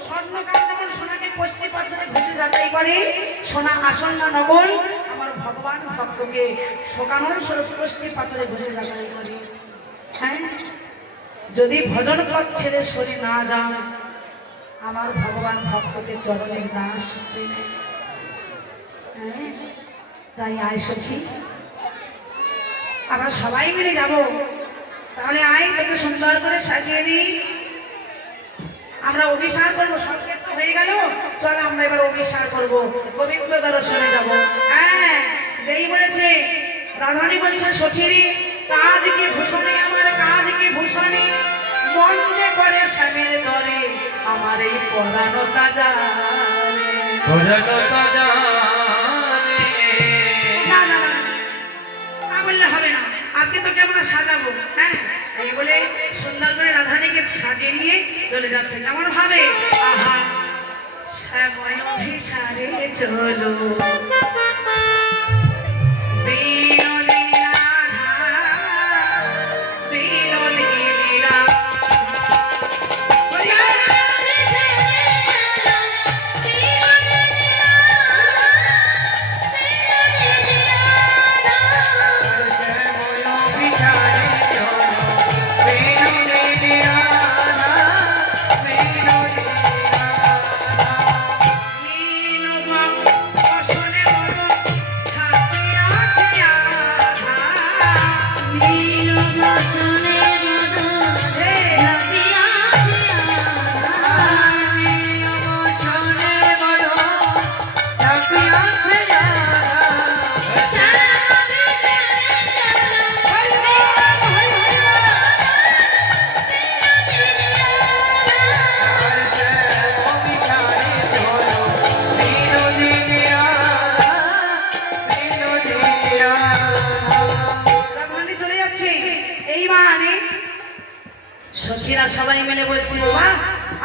স্বর্ণকার যেমন সোনাকে পশ্চিম পাথরে ঘুষে যাচাই করে, সোনা আসন্ন নগল, আমার ভগবান ভক্তকে শোকানোর স্বরূপ পশ্চিম পাথরে ঘুষে যাচাই করে। হ্যাঁ, যদি ভজন পথ ছেড়ে সরে না যান, আমার ভগবান ভক্তকে চরণের দাস করে নেয়। হ্যাঁ, তাই আয় সখী, আমরা সবাই মিলে যাব। তাহলে আয়, তোকে সুন্দর করে সাজিয়ে দিই। আমরা অভিসার করবো, সংক্ষেপ তো হয়ে গেল, চল আমরা এবার অভিসার করবো, গোবিন্দ দর্শনে যাব। হ্যাঁ, যেই বলেছে রাধারানী বলছে, সখীরি কাজ কি ভূষণে, আমার কাজ কি ভূষণে, মন যে করে স্বামীর ধরে, আমার এই পরানো তাজা রে। ভজনতা জানে। না না না, তা বললে হবে না। আজকে তোকে আমরা সাজাবো। হ্যাঁ, এই বলে সুন্দর করে রাধারানীকে সাজিয়ে নিয়ে চলে যাচ্ছে। কেমন ভাবে? আহা, শ্যাময় অভিসারে চলো, বিনোদিনী রাধা, বিনোদিনী রাধা।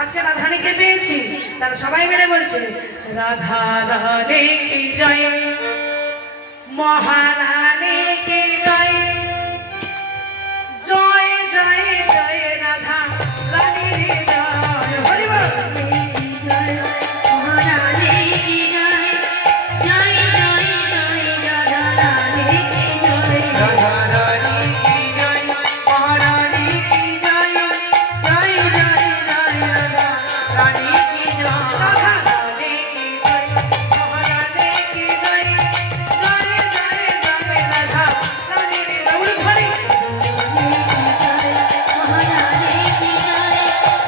আজকে রাধারানীকে পেয়েছি, তারা সবাই মিলে বলছে রাধা রানী কি জয়, মহারানী কি জয়, জয় জয় জয় রাধা রানী জয়। হরি বল। মহারানী কি জয়, জয় জয় জয় রাধা রানী কি জয়। রাধা রানী কি জয়, মহারানী কি জয়, জয় জয় জয় রাধা রানী কি জয়। রাধা রানী কি জয়, মহারানী কি জয়, জয় জয় জয় রাধা রানী জয়। হরি। মহারানী কি জয়,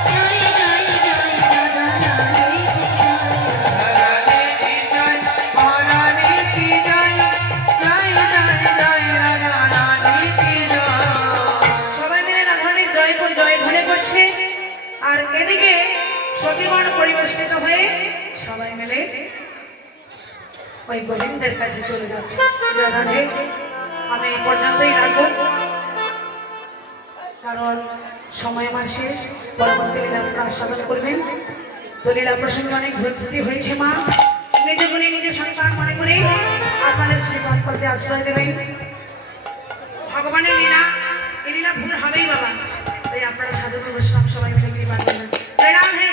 জয় জয় জয় রাধা রানী কি জয়। রানী কি জয়, মহারানী কি জয়, জয় জয় জয় রাধা রানী কি জয়। সবাই মিলে রাধারানীর জয় জয় ধ্বনি করছে, আর এদিকে সতীগণ পরিবেষ্টিত হয়ে সবাই মিলে ওই গোবিন্দের কাছে চলে যাচ্ছে। জয় রাধে। আমি এই পর্যন্তই রাখবো, কারণ সময় আমার শেষ। পরবর্তী লীলা আপনারা আস্বাদন করবেন। তো লীলা প্রসঙ্গে অনেক ভুল ত্রুটি হয়েছে মা, নিজ গুণে নিজের সন্তান মনে করে আপনাদের শ্রীপাদ পদে আশ্রয় দেবেন। ভগবানের লীলা, এই লীলা ভুল হবেই বাবা, তাই আপনারা সাধু বৈষ্ণব সবাই মিলে কৃপা করবেন। জয় রাধে।